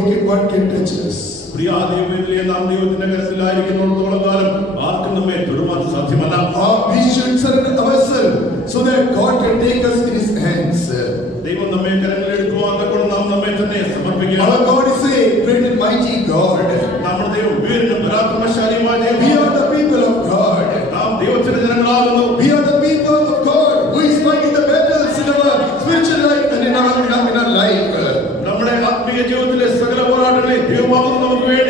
one can touch us. We should surrender ourselves so that God can take us in His hands. Our God is a great and mighty God. We are the people of God. We are the people of God who is fighting the battles in our spiritual life and in our life.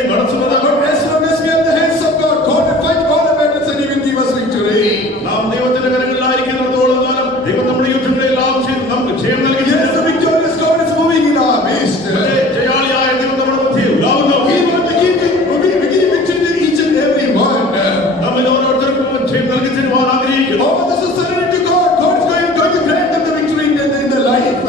But as long as we have the hands of God, God will fight all the battles and He will give us victory. Yes, the victorious God is moving in our midst. We want to give victory to each and every one. All this is surrender to God. God is going to grant them the victory in their life.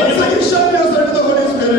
Once again, shout yourself to the Holy Spirit.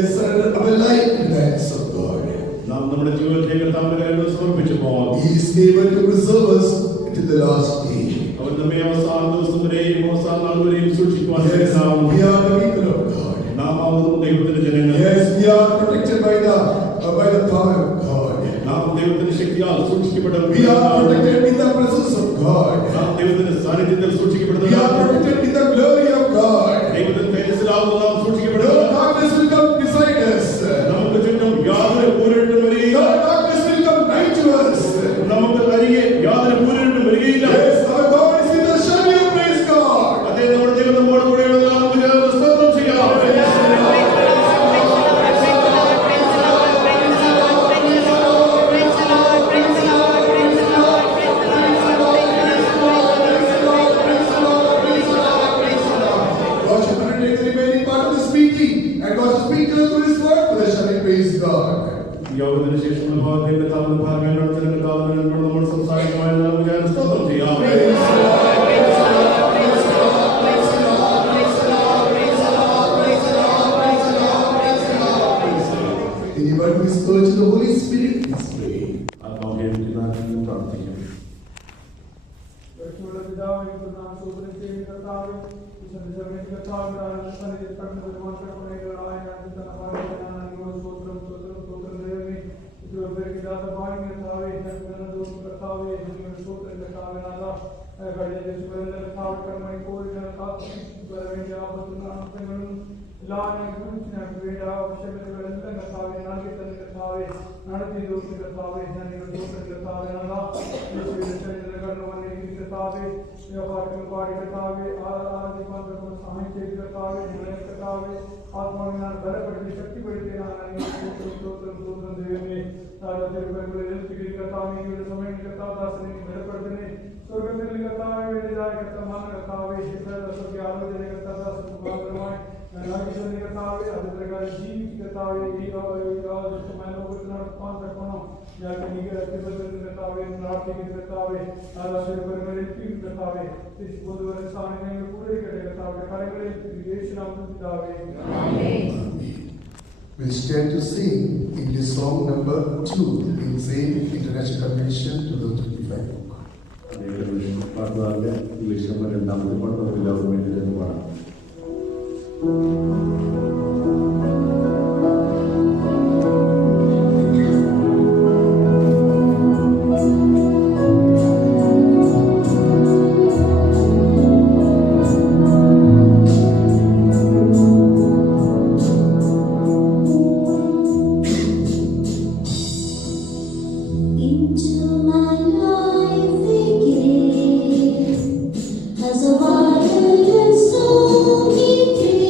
has surrendered our life in the hands of God. He is able to preserve us until the last day. Yes, we are the people of God. Yes, we are protected by the power of God. We are protected with the presence of God. We are protected with the glory of God. No darkness will come beside us. No darkness will come nigh to us. Yes, our God is in the shadow. Praise God. Anyone who is urged the Holy Spirit, please pray. We'll stand to sing English song number 2 in same International Convention 2025 book. As a wilderness soul he came.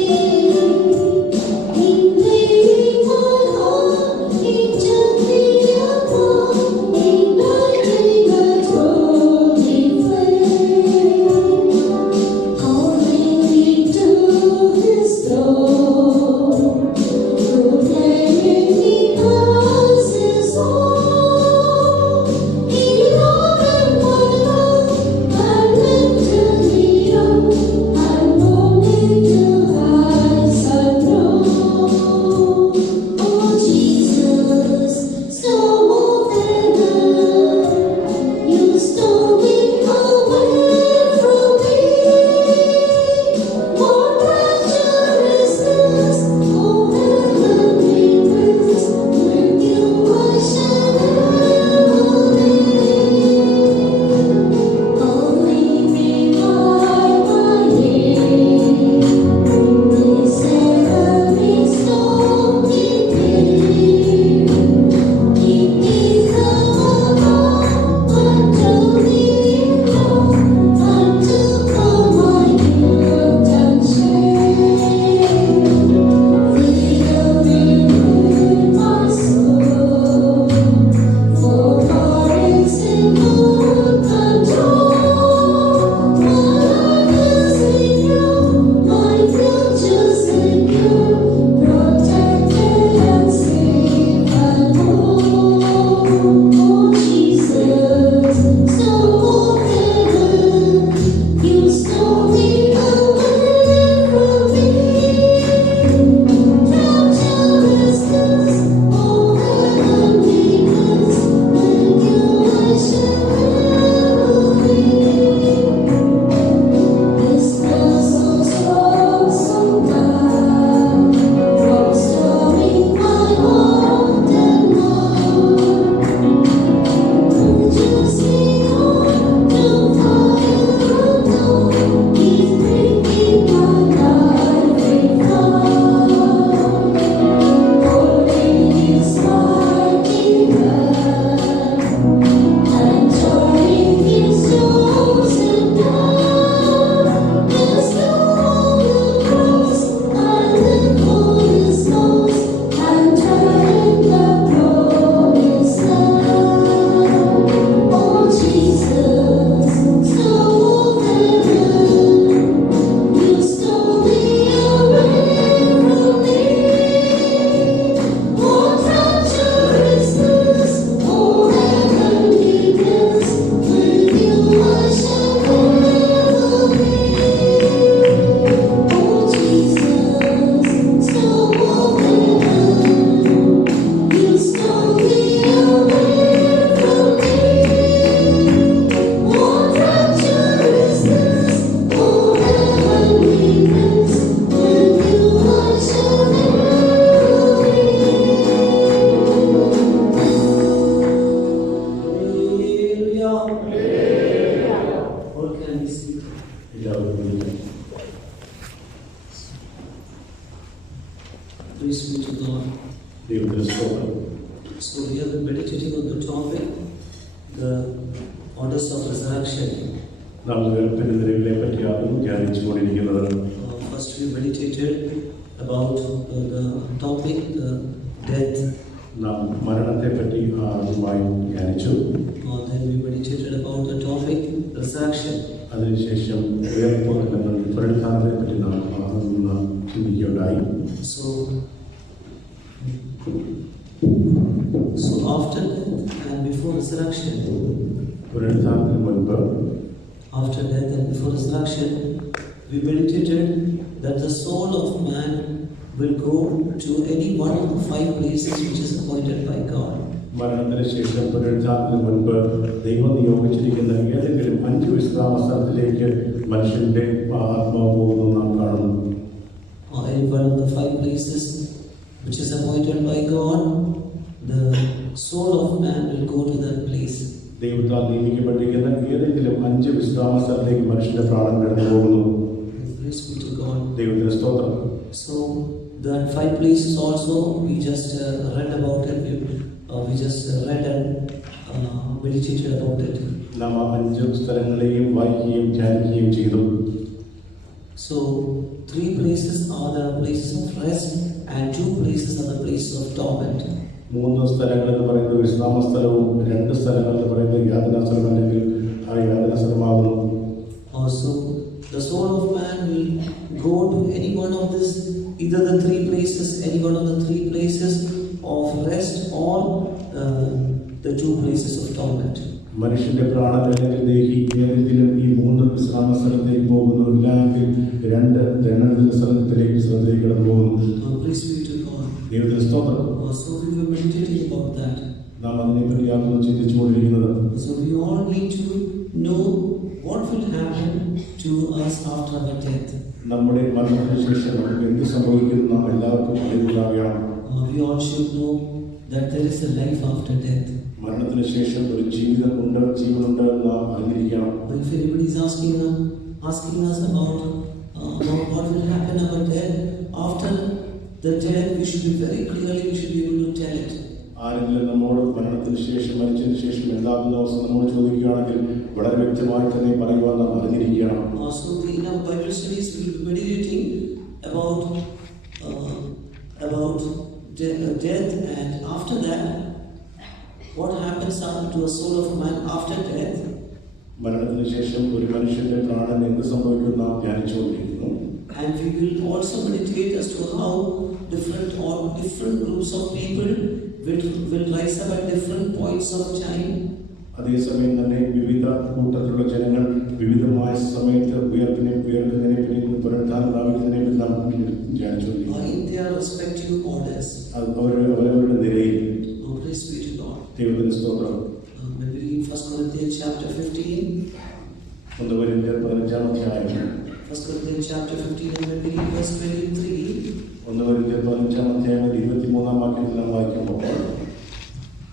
God. ദൈവത്തിന് സ്തോത്രം. So we have been meditating on the topic, the orders of resurrection. നാം ഉയർപ്പിനെതിരെ പറ്റിയാണ് ധ്യാനിച്ചുകൊണ്ടിരിക്കുന്നത്. First we meditated about the topic, the death. നാം മരണത്തെ പറ്റി ആദ്യമായി ധ്യാനിച്ചു. Then we meditated about the topic, resurrection. അതിനുശേഷം ഉയർപ്പ് അല്ലെങ്കിൽ പുനരുത്ഥാനത്തെ പറ്റി നാം ചിന്തിക്കുകയുണ്ടായി. So after death and before resurrection, പുനരുത്ഥാനത്തിന് മുൻപ് after death and before resurrection, we meditated that the soul of man will go to any one of the 5 places which is appointed by God. മരണത്തിന് ശേഷം പുനരുത്ഥാനത്തിന് മുൻപ് ദൈവം നിയോഗിച്ചിരിക്കുന്ന ഏതെങ്കിലും 5 വിശ്രാമ സ്ഥലത്തിലേക്ക് മനുഷ്യന്റെ ആത്മാവ് പോകുന്നു നാം കാണുന്നു. Any one of the 5 places which is appointed by God, the soul of man will go to that place. ദൈവത്താൽ നിയമിക്കപ്പെട്ടിരിക്കുന്ന ഏതെങ്കിലും 5 വിശ്രാമ സ്ഥലത്തേക്ക് മനുഷ്യന്റെ പ്രാണൻ കടന്നു പോകുന്നു. Praise be to God. ദൈവത്തിന് സ്തോത്രം. So that 5 places also we just read about it. We just read and meditated about it. നാം 5 സ്ഥലങ്ങളെയും വായിക്കുകയും ധ്യാനിക്കുകയും ചെയ്തു. So 3 places are the places of rest and 2 places are the places of torment. 3 സ്ഥലങ്ങൾ എന്ന് പറയുന്നത് വിശ്രാമ സ്ഥലവും 2 സ്ഥലങ്ങൾ എന്ന് പറയുന്നത് യാതനാ സ്ഥലം അല്ലെങ്കിൽ ആ യാതനാ സ്ഥലമാകുന്നു. Also the soul of man will go to any one of this, either the 3 places, any one of the 3 places of rest or the 2 places of torment. മനുഷ്യന്റെ പ്രാണൻ അല്ലെങ്കിൽ ദേഹി ഏതെങ്കിലും ഈ 3 വിശ്രാമ സ്ഥലത്തേക്ക് പോകുന്നു, ഇല്ലെങ്കിൽ 2 ദണ്ഡന സ്ഥലത്തിലേക്ക് കടന്നു പോകുന്നു. Praise be to God. ദൈവത്തിന് സ്തോത്രം. So we were meditating about that. നാം അതിനെപ്പറ്റിയാണ് ചിന്തിച്ചുകൊണ്ടിരിക്കുന്നത്. So we all need to know what will happen to us after our death. നമ്മുടെ മരണത്തിന് ശേഷം നമുക്ക് എന്ത് സംഭവിക്കുന്നു നാം എല്ലാവർക്കും അറിവുണ്ടാകണം. We all should know that there is a life after death. മരണത്തിന് ശേഷം ഒരു ജീവിതമുണ്ട്, ജീവനുണ്ട് എന്ന് നാം അറിഞ്ഞിരിക്കണം. If anybody is asking us about what will happen after death, after the death, we should be very clearly, we should be able to tell it. ആരെങ്കിലും നമ്മോട് മരണത്തിന് ശേഷം മരിച്ചതിന് ശേഷം എന്താകുന്ന അവസ്ഥ നമ്മോട് ചോദിക്കുകയാണെങ്കിൽ വളരെ വ്യക്തമായി തന്നെ പറയുവാൻ നാം അറിഞ്ഞിരിക്കണം. So in our Bible studies we will be meditating about death, and after that what happens to a soul of a man after death. മരണത്തിന് ശേഷം ഒരു മനുഷ്യന്റെ പ്രാണൻ എന്ത് സംഭവിക്കും നാം ധ്യാനിച്ചുകൊണ്ടിരിക്കുന്നു. And we will also meditate as to how different groups of people will rise up at different points of time. അതേസമയം തന്നെ വിവിധ കൂട്ടത്തിലുള്ള ജനങ്ങൾ വിവിധമായ സമയത്ത് ഉയർത്തുന്നതിനെ പറ്റി പുനരുത്ഥാനം പ്രാപിക്കുന്നതിനെ പറ്റി നാം ധ്യാനിച്ചുകൊണ്ടിരിക്കുന്നു. In their respective orders. അവരവരുടെ നിലയിൽ. Praise be to God. ദൈവത്തിന് സ്തോത്രം. When we read 1 Corinthians chapter 15. 1 കൊരിന്ത്യർ 15-ാം അധ്യായം. 1 Corinthians chapter 15 and when we read verse 23. 1 കൊരിന്ത്യർ 15-ാം അധ്യായം 23-ാം വാക്യത്തിൽ നാം വായിക്കുമ്പോൾ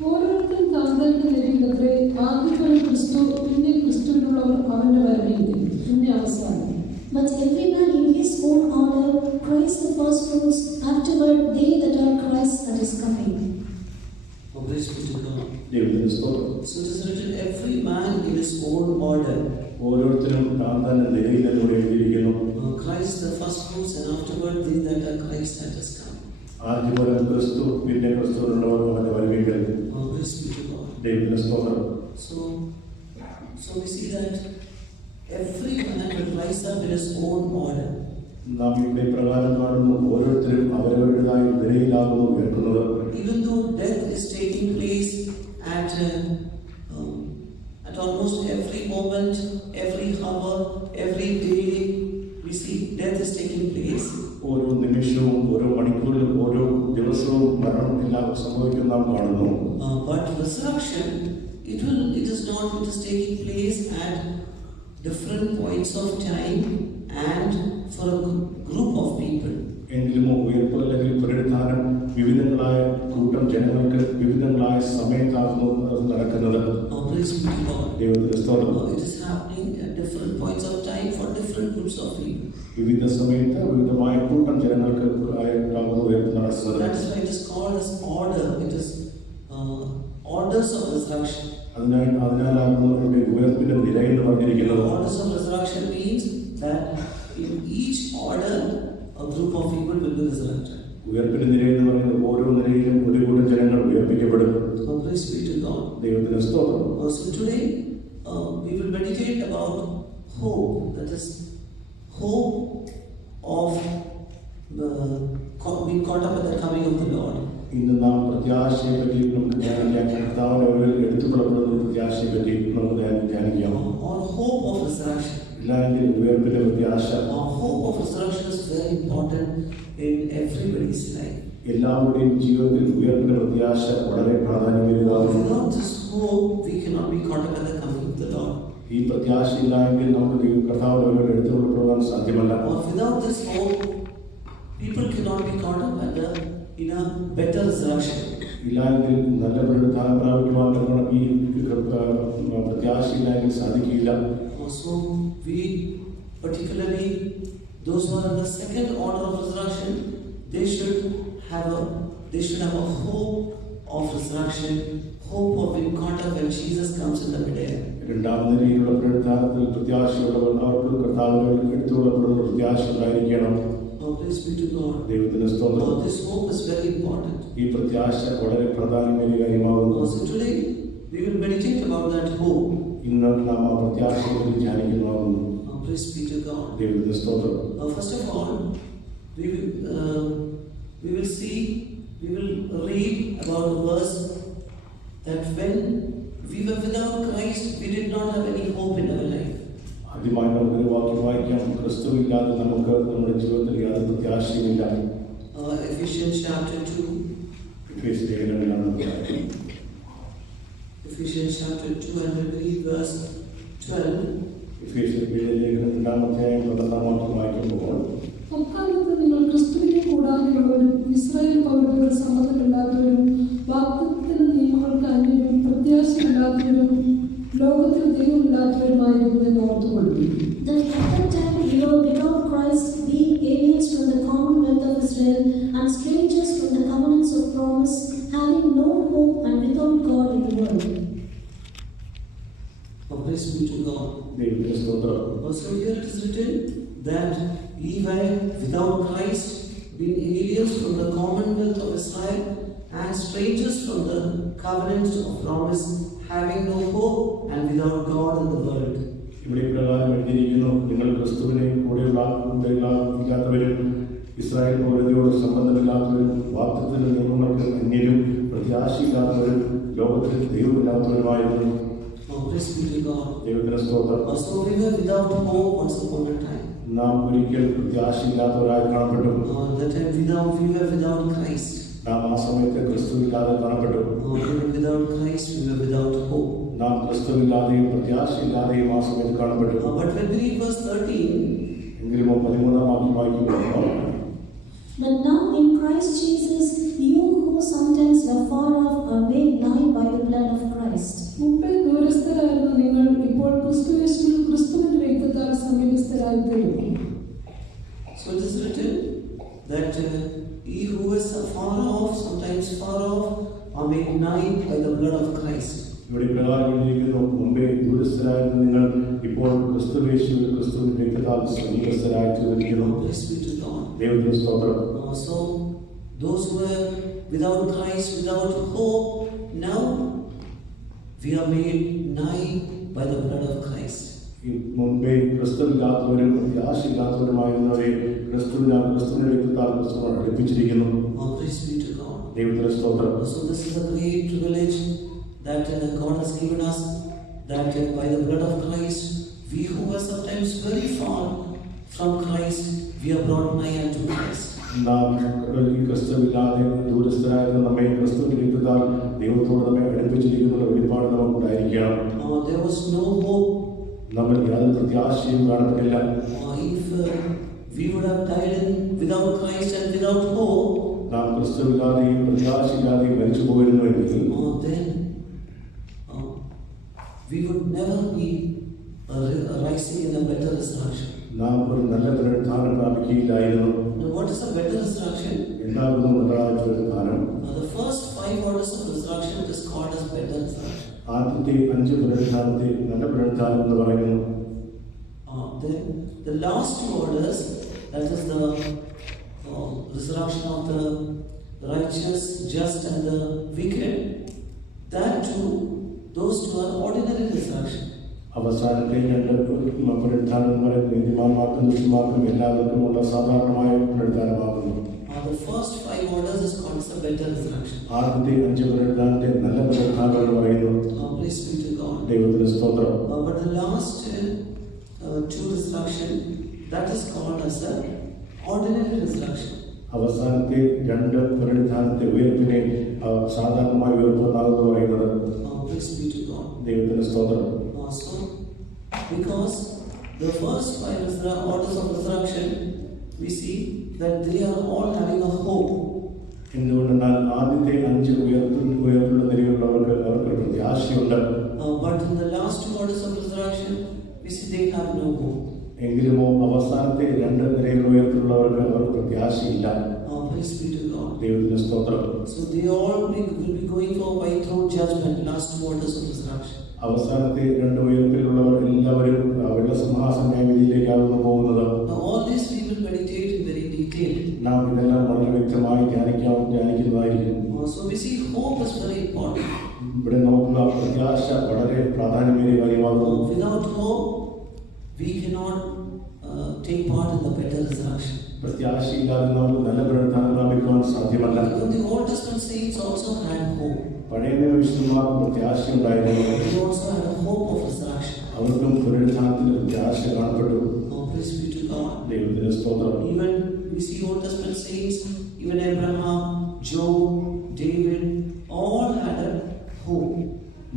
ഓരോരുത്തരും താങ്കളുടെ ലഭിക്കത്രേ ആദ്യഫലം ക്രിസ്തു, പിന്നെ ക്രിസ്തുവിനുള്ളവർ അവന്റെ വരവേൽക്കും, പിന്നെ അവസാനം. But every man in his own order, Christ the first fruits, afterward they that are Christ that is coming. Praise be to God. ദൈവത്തിന് സ്തോത്രം. So it is written, every man in his own order. ഓരോരുത്തരും താൻ തന്നെ നിലയിൽ എന്നോട് എഴുതിയിരിക്കുന്നു. Christ the first fruits and afterward they that are Christ that has come. ആദ്യഫലം ക്രിസ്തു, പിന്നെ ക്രിസ്തുവിനുള്ളവർ അവന്റെ വരവേൽക്കും. Praise be to God. ദൈവത്തിന് സ്തോത്രം. So we see that every man will rise up in his own order. നാം ഇവിടെ പ്രകാരം കാണുന്നു, ഓരോരുത്തരും അവരവരുടേതായ നിലയിലാകുന്നു ഉയർത്തുന്നത്. Even though death is taking place at almost every moment, every hour, every day, we see death is taking place. ഓരോ നിമിഷവും ഓരോ മണിക്കൂറിലും ഓരോ ദിവസവും മരണം എല്ലാം സംഭവിക്കുന്ന നാം കാണുന്നു. But resurrection, it is taking place at different points of time and for a group of people. എങ്കിലും ഉയർപ്പ് അല്ലെങ്കിൽ പുനരുത്ഥാനം വിവിധങ്ങളായ കൂട്ടം ജനങ്ങൾക്ക് വിവിധങ്ങളായ സമയത്താകുന്നു നടക്കുന്നത്. ദൈവത്തിന്റെ സ്തോത്രം. It is happening at different points of time for different groups of people. വിവിധ സമയത്ത് വിവിധമായ കൂട്ടം ജനങ്ങൾക്ക് ഉയർപ്പ് നടക്കുന്നത്. That is why it is called as order. It is orders of resurrection. അതിനാലാകുന്നു ഉയർപ്പിന്റെ നിര എന്ന് പറഞ്ഞിരിക്കുന്നത്. Orders of resurrection means that in each order a group of people will be resurrected. ഉയർപ്പിന്റെ നിര എന്ന് പറയുന്നത് ഓരോ നിരയിലും ഒരു കൂട്ടം ജനങ്ങൾ ഉയർപ്പിക്കപ്പെടും. Praise be to God. ദൈവത്തിന്റെ സ്തോത്രം. So today we will meditate about hope. That is hope of being caught up at the coming of the Lord. ഇന്ന് നാം പ്രത്യാശയെ പറ്റി നമുക്ക് ധ്യാനിക്കാം. കർത്താവിന്റെ എടുത്തുപുറപ്പെടുന്ന പ്രത്യാശയെ പറ്റി നമുക്ക് ധ്യാനിക്കാം. Or hope of resurrection. ഇല്ലെങ്കിൽ ഉയർപ്പിന്റെ പ്രത്യാശ. Hope of resurrection is very important in everybody's life. എല്ലാവരുടെയും ജീവിതത്തിൽ ഉയർപ്പിന്റെ പ്രത്യാശ വളരെ പ്രാധാന്യമേറിയതാണ്. Without this hope, we cannot be caught up at the coming of the Lord. ഈ പ്രത്യാശ ഇല്ലെങ്കിൽ നമുക്ക് കർത്താവിന്റെ എടുത്തുപുറപ്പെടുവാൻ സാധ്യമല്ല. Or without this hope, people cannot be caught up in a better resurrection. ഇല്ലെങ്കിൽ നല്ല പുനരുത്ഥാനം പ്രാപിക്കുവാൻ ഈ പ്രത്യാശ ഇല്ലെങ്കിൽ സാധിക്കില്ല. So we, particularly those who are in the second order of resurrection, they should have a hope of resurrection, hope of being caught up when Jesus comes in the midair. രണ്ടാം നിരയിലുള്ള പുനരുത്ഥാനത്തിൽ പ്രത്യാശയുള്ളവർ അവർക്ക് കർത്താവിനോട് എടുത്തുകൊള്ളപ്പെടുന്ന പ്രത്യാശ ഉണ്ടായിരിക്കണം. Praise be to God. ദൈവത്തിന്റെ സ്തോത്രം. This hope is very important. ഈ പ്രത്യാശ വളരെ പ്രധാനമേറിയ കാര്യമാകുന്നു. So today we will meditate about that hope. ഇന്ന് നാം ആ പ്രത്യാശയെ ധ്യാനിക്കുന്നതാകുന്നു. Praise be to God. ദൈവത്തിന്റെ സ്തോത്രം. First of all, we will read about the verse that when we were without Christ, we did not have any hope in our life. ആദ്യമായി നമുക്കൊരു വാക്യം വായിക്കാം. ക്രിസ്തുവില്ലാതെ നമുക്ക് നമ്മുടെ ജീവിതത്തിൽ യാതൊരു പ്രത്യാശയുമില്ല. Ephesians chapter 2. Ephesians chapter 2 and we read verse 12. അക്കാലത്ത് നിങ്ങൾ ക്രിസ്തുവിനെ കൂടാതെയുള്ളവരും ഇസ്രായേൽ പൗരതയുടെ സമ്മതമില്ലാത്തവരും വാഗ്ദത്തത്തിന്റെ നിയമങ്ങൾക്ക് അന്യരും പ്രത്യാശയില്ലാത്തവരും ലോകത്തിൽ ദൈവമില്ലാത്തവരുമായിരുന്നു എന്ന് ഓർത്തുകൊള്ളുന്നു. That at that time you were without Christ, being aliens from the commonwealth of Israel and strangers from the covenants of promise, having no hope and without God in the world. Praise be to God. So here it is written that ye were without Christ, being aliens from the commonwealth of Israel and strangers from the covenants of promise, having no hope and without God in the world. ഇവിടെ പ്രകാരം എഴുതിയിരിക്കുന്നു, നിങ്ങൾ ക്രിസ്തുവിനെ കൂടെയില്ലാത്തവരും Israel പൗരതയോട് സംബന്ധമില്ലാത്തവരും വാഗ്ദത്തത്തിന്റെ നിയമങ്ങൾക്ക് അന്യരും പ്രത്യാശയില്ലാത്തവരും ലോകത്തിൽ ദൈവമില്ലാത്തവരുമായിരുന്നു. ദൈവത്തിന്റെ സ്തോത്രം. So we were without hope once upon a time. നാം ഒരിക്കൽ പ്രത്യാശയില്ലാത്തവരായി കാണപ്പെട്ടു. That time we were without Christ. നാം ആ സമയത്ത് ക്രിസ്തുവില്ലാതെ കാണപ്പെട്ടു. Without Christ we were without hope. നാം ക്രിസ്തുവില്ലാതെയും പ്രത്യാശയില്ലാതെയും ആ സമയത്ത് കാണപ്പെട്ടു. But when we read verse 13, എങ്കിലും 13-ാം വാക്യം വായിക്കുമ്പോൾ, But now in Christ Jesus, you who sometimes were far off are made nigh by the blood of Christ. മുമ്പേ ദൂരസ്ഥരായിരുന്ന നിങ്ങൾ ഇപ്പോൾ ക്രിസ്തുയേശുവിൽ ക്രിസ്തുവിന്റെ രക്തത്താൽ സമീപസ്ഥരായി തീർന്നു. So it is written that ye who were far off, sometimes far off, are made nigh by the blood of Christ. ഇവിടെ പ്രകാരം എഴുതിയിരിക്കുന്നു, മുമ്പേ ദൂരസ്ഥരായിരുന്ന നിങ്ങൾ ഇപ്പോൾ ക്രിസ്തുയേശുവിൽ ക്രിസ്തുവിന്റെ രക്തത്താൽ സമീപസ്ഥരായി തീർന്നിരിക്കുന്നു. ദൈവത്തിന്റെ സ്തോത്രം. So those who were without Christ, without hope, now we are made nigh by the blood of Christ. മുമ്പേ ക്രിസ്തുവില്ലാത്തവരും പ്രത്യാശയില്ലാത്തവരുമായിരുന്നവരെ ക്രിസ്തുവിന്റെ രക്തത്താൽ ക്രിസ്തുവിനോട് അടുപ്പിച്ചിരിക്കുന്നു. ദൈവത്തിന്റെ സ്തോത്രം. So this is a great privilege that God has given us, that by the blood of Christ, we who were sometimes very far from Christ, we are brought nigh unto Christ. നാം ക്രിസ്തുവില്ലാതെ ദൂരസ്ഥരായിരുന്ന നമ്മെ ക്രിസ്തുവിന്റെ രക്തത്താൽ ദൈവത്തോട് നമ്മെ അടുപ്പിച്ചിരിക്കുന്ന വെളിപ്പാട് നമുക്കുണ്ടായിരിക്കണം. There was no hope. നമ്മൾ യാതൊരു പ്രത്യാശയും കാണപ്പെടില്ല. If we would have died without Christ and without hope, നാം ക്രിസ്തുവില്ലാതെയും പ്രത്യാശയില്ലാതെയും മരിച്ചു പോയിരുന്നുവെങ്കിൽ then we would never be rising in a better resurrection. നാം ഒരു നല്ല പുനരുത്ഥാനം പ്രാപിക്കുകയില്ലായിരുന്നു. Now, what is a better resurrection? എന്താകുന്നു നല്ലതായ പുനരുത്ഥാനം? The first 5 orders of resurrection is called as better resurrection. ആദ്യത്തെ 5 പുനരുത്ഥാനത്തെ നല്ല പുനരുത്ഥാനം എന്ന് പറയുന്നു. Then the last 2 orders, that is the resurrection of the righteous, just and the wicked, that too, those 2 are ordinary resurrection. അവസാനത്തെ 2 പുനരുത്ഥാനം എന്ന് പറയുന്നത് നീതിമാന്മാർക്കും ദുഷ്ടന്മാർക്കും എല്ലാവർക്കുമുള്ള സാധാരണമായ പുനരുത്ഥാനമാകുന്നു. The first 5 orders is called as a better resurrection. ആദ്യത്തെ 5 പുനരുത്ഥാനത്തെ നല്ല പുനരുത്ഥാനം എന്ന് പറയുന്നു. Praise be to God. ദൈവത്തിന് സ്തോത്രം. But the last 2 resurrection, that is called as a ordinary resurrection. അവസാനത്തെ 2 പുനരുത്ഥാനത്തെ ഉയർപ്പിനെ സാധാരണമായ ഉയർപ്പെന്നാണെന്ന് പറയുന്നത്. Praise be to God. ദൈവത്തിന് സ്തോത്രം. So, because the first 5 orders of resurrection, we see that they are all having a hope. എന്തുകൊണ്ടെന്നാൽ ആദ്യത്തെ 5 ഉയർപ്പുള്ള നിലയിലുള്ളവർക്ക് അവർക്ക് പ്രത്യാശയുണ്ട്. But in the last 2 orders of resurrection, we see they have no hope. എങ്കിലുമോ അവസാനത്തെ 2 നിലയിലുള്ള ഉയർപ്പിലുള്ളവർക്ക് അവർക്ക് പ്രത്യാശയില്ല. Praise be to God. ദൈവത്തിന് സ്തോത്രം. So they all will be going for white throne judgment, last 2 orders of resurrection. അവസാനത്തെ 2 ഉയർപ്പിലുള്ളവർ എല്ലാവരും വെള്ള സിംഹാസന ന്യായവിധിയിലേക്കാകുന്നു പോകുന്നത്. All this we will meditate in very detail. നാം ഇതെല്ലാം വളരെ വ്യക്തമായി ധ്യാനിക്കുന്നതായിരിക്കും. So we see hope is very important. ഇവിടെ നോക്കുക, പ്രത്യാശ വളരെ പ്രാധാന്യമേറിയ കാര്യമാകുന്നു. Without hope, we cannot take part in the better resurrection. പ്രത്യാശയില്ലാതെ നമുക്ക് നല്ല പുനരുത്ഥാനം പ്രാപിക്കുവാൻ സാധ്യമല്ല. Even the Old Testament saints also had hope. പഴയ വിശുദ്ധന്മാർക്ക് പ്രത്യാശയുണ്ടായിരുന്നു. They also had a hope of resurrection. അവർക്കും പുനരുത്ഥാനത്തിന് പ്രത്യാശ കാണപ്പെട്ടു. Praise be to God. ദൈവത്തിന് സ്തോത്രം. Even we see Old Testament saints, even Abraham, Job, David, all had a hope.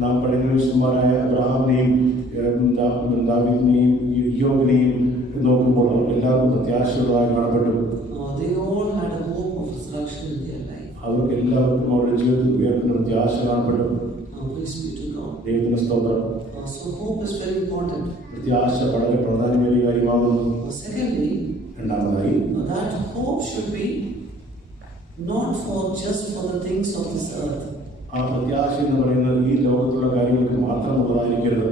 നാം പഴയ വിശുദ്ധന്മാരായ അബ്രഹാമിനെയും ദാവീദിനെയും യോബിനെയും നോക്കുമ്പോൾ എല്ലാവർക്കും പ്രത്യാശയുള്ളതായി കാണപ്പെട്ടു. They all had a hope of resurrection in their life. അവർക്ക് എല്ലാവർക്കും അവരുടെ ജീവിതത്തിൽ ഉയർത്തുന്ന പ്രത്യാശ കാണപ്പെട്ടു. Praise be to God. ദൈവത്തിന് സ്തോത്രം. So hope is very important. പ്രത്യാശ വളരെ പ്രാധാന്യമേറിയ കാര്യമാകുന്നു. Secondly, രണ്ടാമതായി that hope should be not just for the things of this earth. ആ പ്രത്യാശ എന്ന് പറയുന്നത് ഈ ലോകത്തുള്ള കാര്യങ്ങൾക്ക് മാത്രമുള്ളതായിരിക്കരുത്.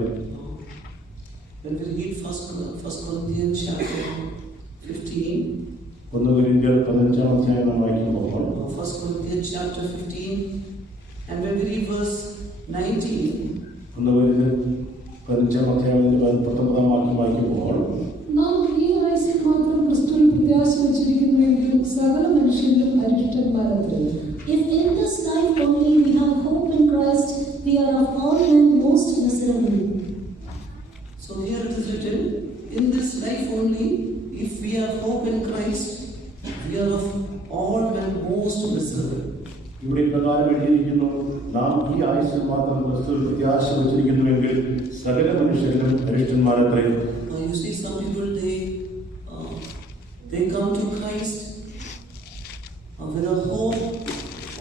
When we read 1 Corinthians chapter 15, 1 Corinthians 15 നാം വായിക്കുമ്പോൾ 1 Corinthians chapter 15, and when we read verse 19, 1 Corinthians 15 വായിക്കുമ്പോൾ നാം ഈ വയസ്സിൽ മാത്രം ക്രിസ്തുവിൽ പ്രത്യാശ വച്ചിരിക്കുന്നുവെങ്കിൽ സകല മനുഷ്യരിലും അരിഷ്ടന്മാരത്രേ. If in this life only we have hope in Christ, we are of all men most miserable. so here it is written, in this life only, if we have hope in Christ, we are of all men most miserable. ഇവിടെ പ്രകാരം എഴുതിയിരിക്കുന്നു, നാം ഈ ആയുസ്സിൽ മാത്രം ക്രിസ്തുവിൽ പ്രത്യാശ വച്ചിരിക്കുന്നുവെങ്കിൽ സകല മനുഷ്യരിലും അരിഷ്ടന്മാരത്രേ. You see, some people they come to Christ with a hope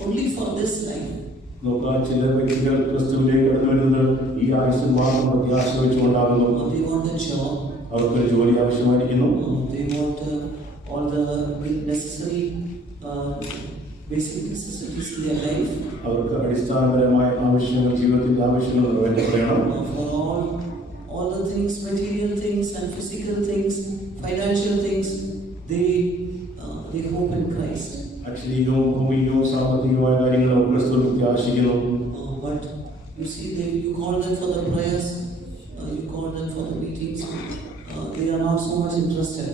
only for this life. നോക്കുക, ചില വ്യക്തികൾ ക്രിസ്തുവിലേക്ക് കടന്നു വരുന്നത് ഈ ആയുസ്സിൽ മാത്രം പ്രത്യാശ വെച്ചുകൊണ്ടാകുന്നു. They want a job. അവർക്ക് ജോലി ആവശ്യമായിരിക്കുന്നു. They want all the necessary basic necessities in their life. അവർക്ക് അടിസ്ഥാനപരമായ ആവശ്യങ്ങൾ, ജീവിതത്തിന്റെ ആവശ്യങ്ങൾ നിറവേറ്റപ്പെടണം. For all the things, material things and physical things, financial things, they hope in Christ. അക്ഷരീകവും ഭൂമികവും സാമ്പത്തികമായ കാര്യങ്ങൾ അവർ ക്രിസ്തുവിൽ പ്രത്യാശിക്കുന്നു. But you see, you call them for the prayers, you call them for the meetings, they are not so much interested.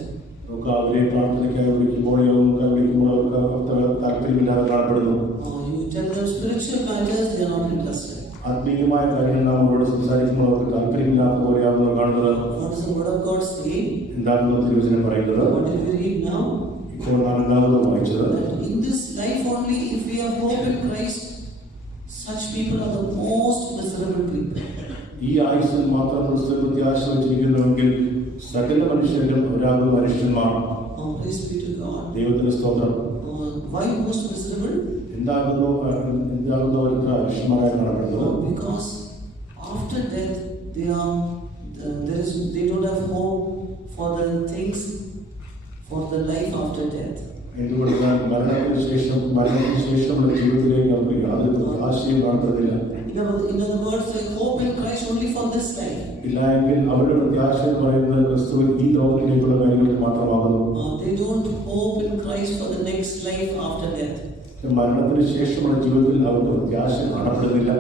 നമുക്ക് അവരെ പ്രാർത്ഥനയ്ക്കായി വിളിക്കുമ്പോൾ അവർക്ക് താല്പര്യമില്ലാതെ കാണപ്പെടുന്നു. You tell them spiritual matters, they are not interested. ആത്മീയമായ കാര്യങ്ങൾ നാം അവരോട് സംസാരിക്കുമ്പോൾ അവർക്ക് താല്പര്യമില്ലാത്ത പോലെയാണ് കാണുന്നത്. What does the word of God say? എന്താണ് തിരുവചനം പറയുന്നത്? What did we read now? ഇപ്പോൾ നാം എന്താണ് വായിച്ചത്? In this life only, if we have hope in Christ, such people are the most miserable people. ഈ ആയുസ്സിൽ മാത്രം ക്രിസ്തുവിൽ പ്രത്യാശ വച്ചിരിക്കുന്നുവെങ്കിൽ സകല മനുഷ്യരും ഒരാളും മനുഷ്യന്മാർ. Praise be to God. ദൈവത്തിന് സ്തോത്രം. Why most visible? എന്താകുന്നു ഒരു ലക്ഷണമായി കാണപ്പെടുന്നത്? Because after death they don't have hope for the things, for the life after death. എന്തുകൊണ്ടാണ് മരണത്തിന് ശേഷമുള്ള ജീവിതത്തിലേക്ക് അവർക്ക് യാതൊരു ആശയം കാണപ്പെടുന്നില്ല. In other words, they hope in Christ only for this life. ഇല്ലെങ്കിൽ അവരുടെ പ്രത്യാശ എന്ന് പറയുന്നത് ക്രിസ്തുവിൽ ഈ ലോകത്തിലേക്കുള്ള കാര്യങ്ങൾ മാത്രമാകുന്നു. They don't hope in Christ for the next life after death. മരണത്തിന് ശേഷമുള്ള ജീവിതത്തിൽ അവർക്ക് പ്രത്യാശ കാണപ്പെടുന്നില്ല.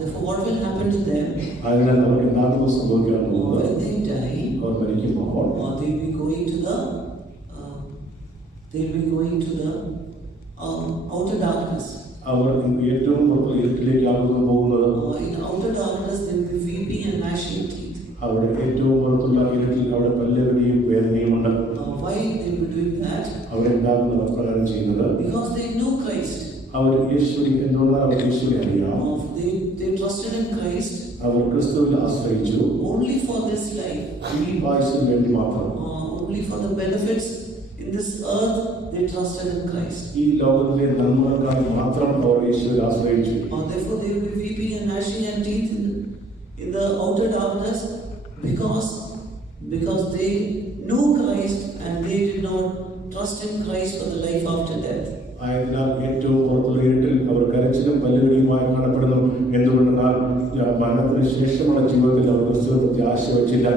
Therefore, what will happen to them? അതിനാൽ അവർക്ക് എന്താണ് സംഭവിക്കാൻ പോകുന്നത്? When they die, അവർ മരിക്കുമ്പോൾ they'll be going to the outer darkness. അവർ ഏറ്റവും പുറത്തുള്ള ഇരുട്ടിലേക്കാകുന്നു പോകുന്നത്. In outer darkness, there will be weeping and gnashing teeth. അവിടെ ഏറ്റവും പുറത്തുള്ള ഇരുട്ടിൽ അവിടെ പല്ലുകടിയും വേദനയും ഉണ്ട്. Why they will do that? അവരെന്താകുന്നു പ്രകാരം ചെയ്യുന്നത്? Because they know Christ. അവർ യേശുവിനെ എന്തുകൊണ്ടാണ് അവർ യേശുവിനെ അറിയാം? They trusted in Christ. അവർ ക്രിസ്തുവിൽ ആശ്രയിച്ചു. Only for this life. ഈ ആയുസ്സിന് വേണ്ടി മാത്രം. Only for the benefits in this earth, they trusted in Christ. ഈ ലോകത്തിലെ നന്മകൾക്കായി മാത്രം അവർ യേശുവിൽ ആശ്രയിച്ചു. Therefore, they will be weeping and gnashing and teeth in the outer darkness because they knew Christ and they did not trust in Christ for the life after death. ആയതിനാൽ ഏറ്റവും പുറത്തുള്ള ഇരുട്ടിൽ അവർ കരച്ചിലും പല്ലുകടിയുമായി കാണപ്പെടുന്നു. എന്തുകൊണ്ടെന്നാൽ മരണത്തിന് ശേഷമുള്ള ജീവിതത്തിൽ അവർ ക്രിസ്തുവിൽ പ്രത്യാശ വച്ചില്ല.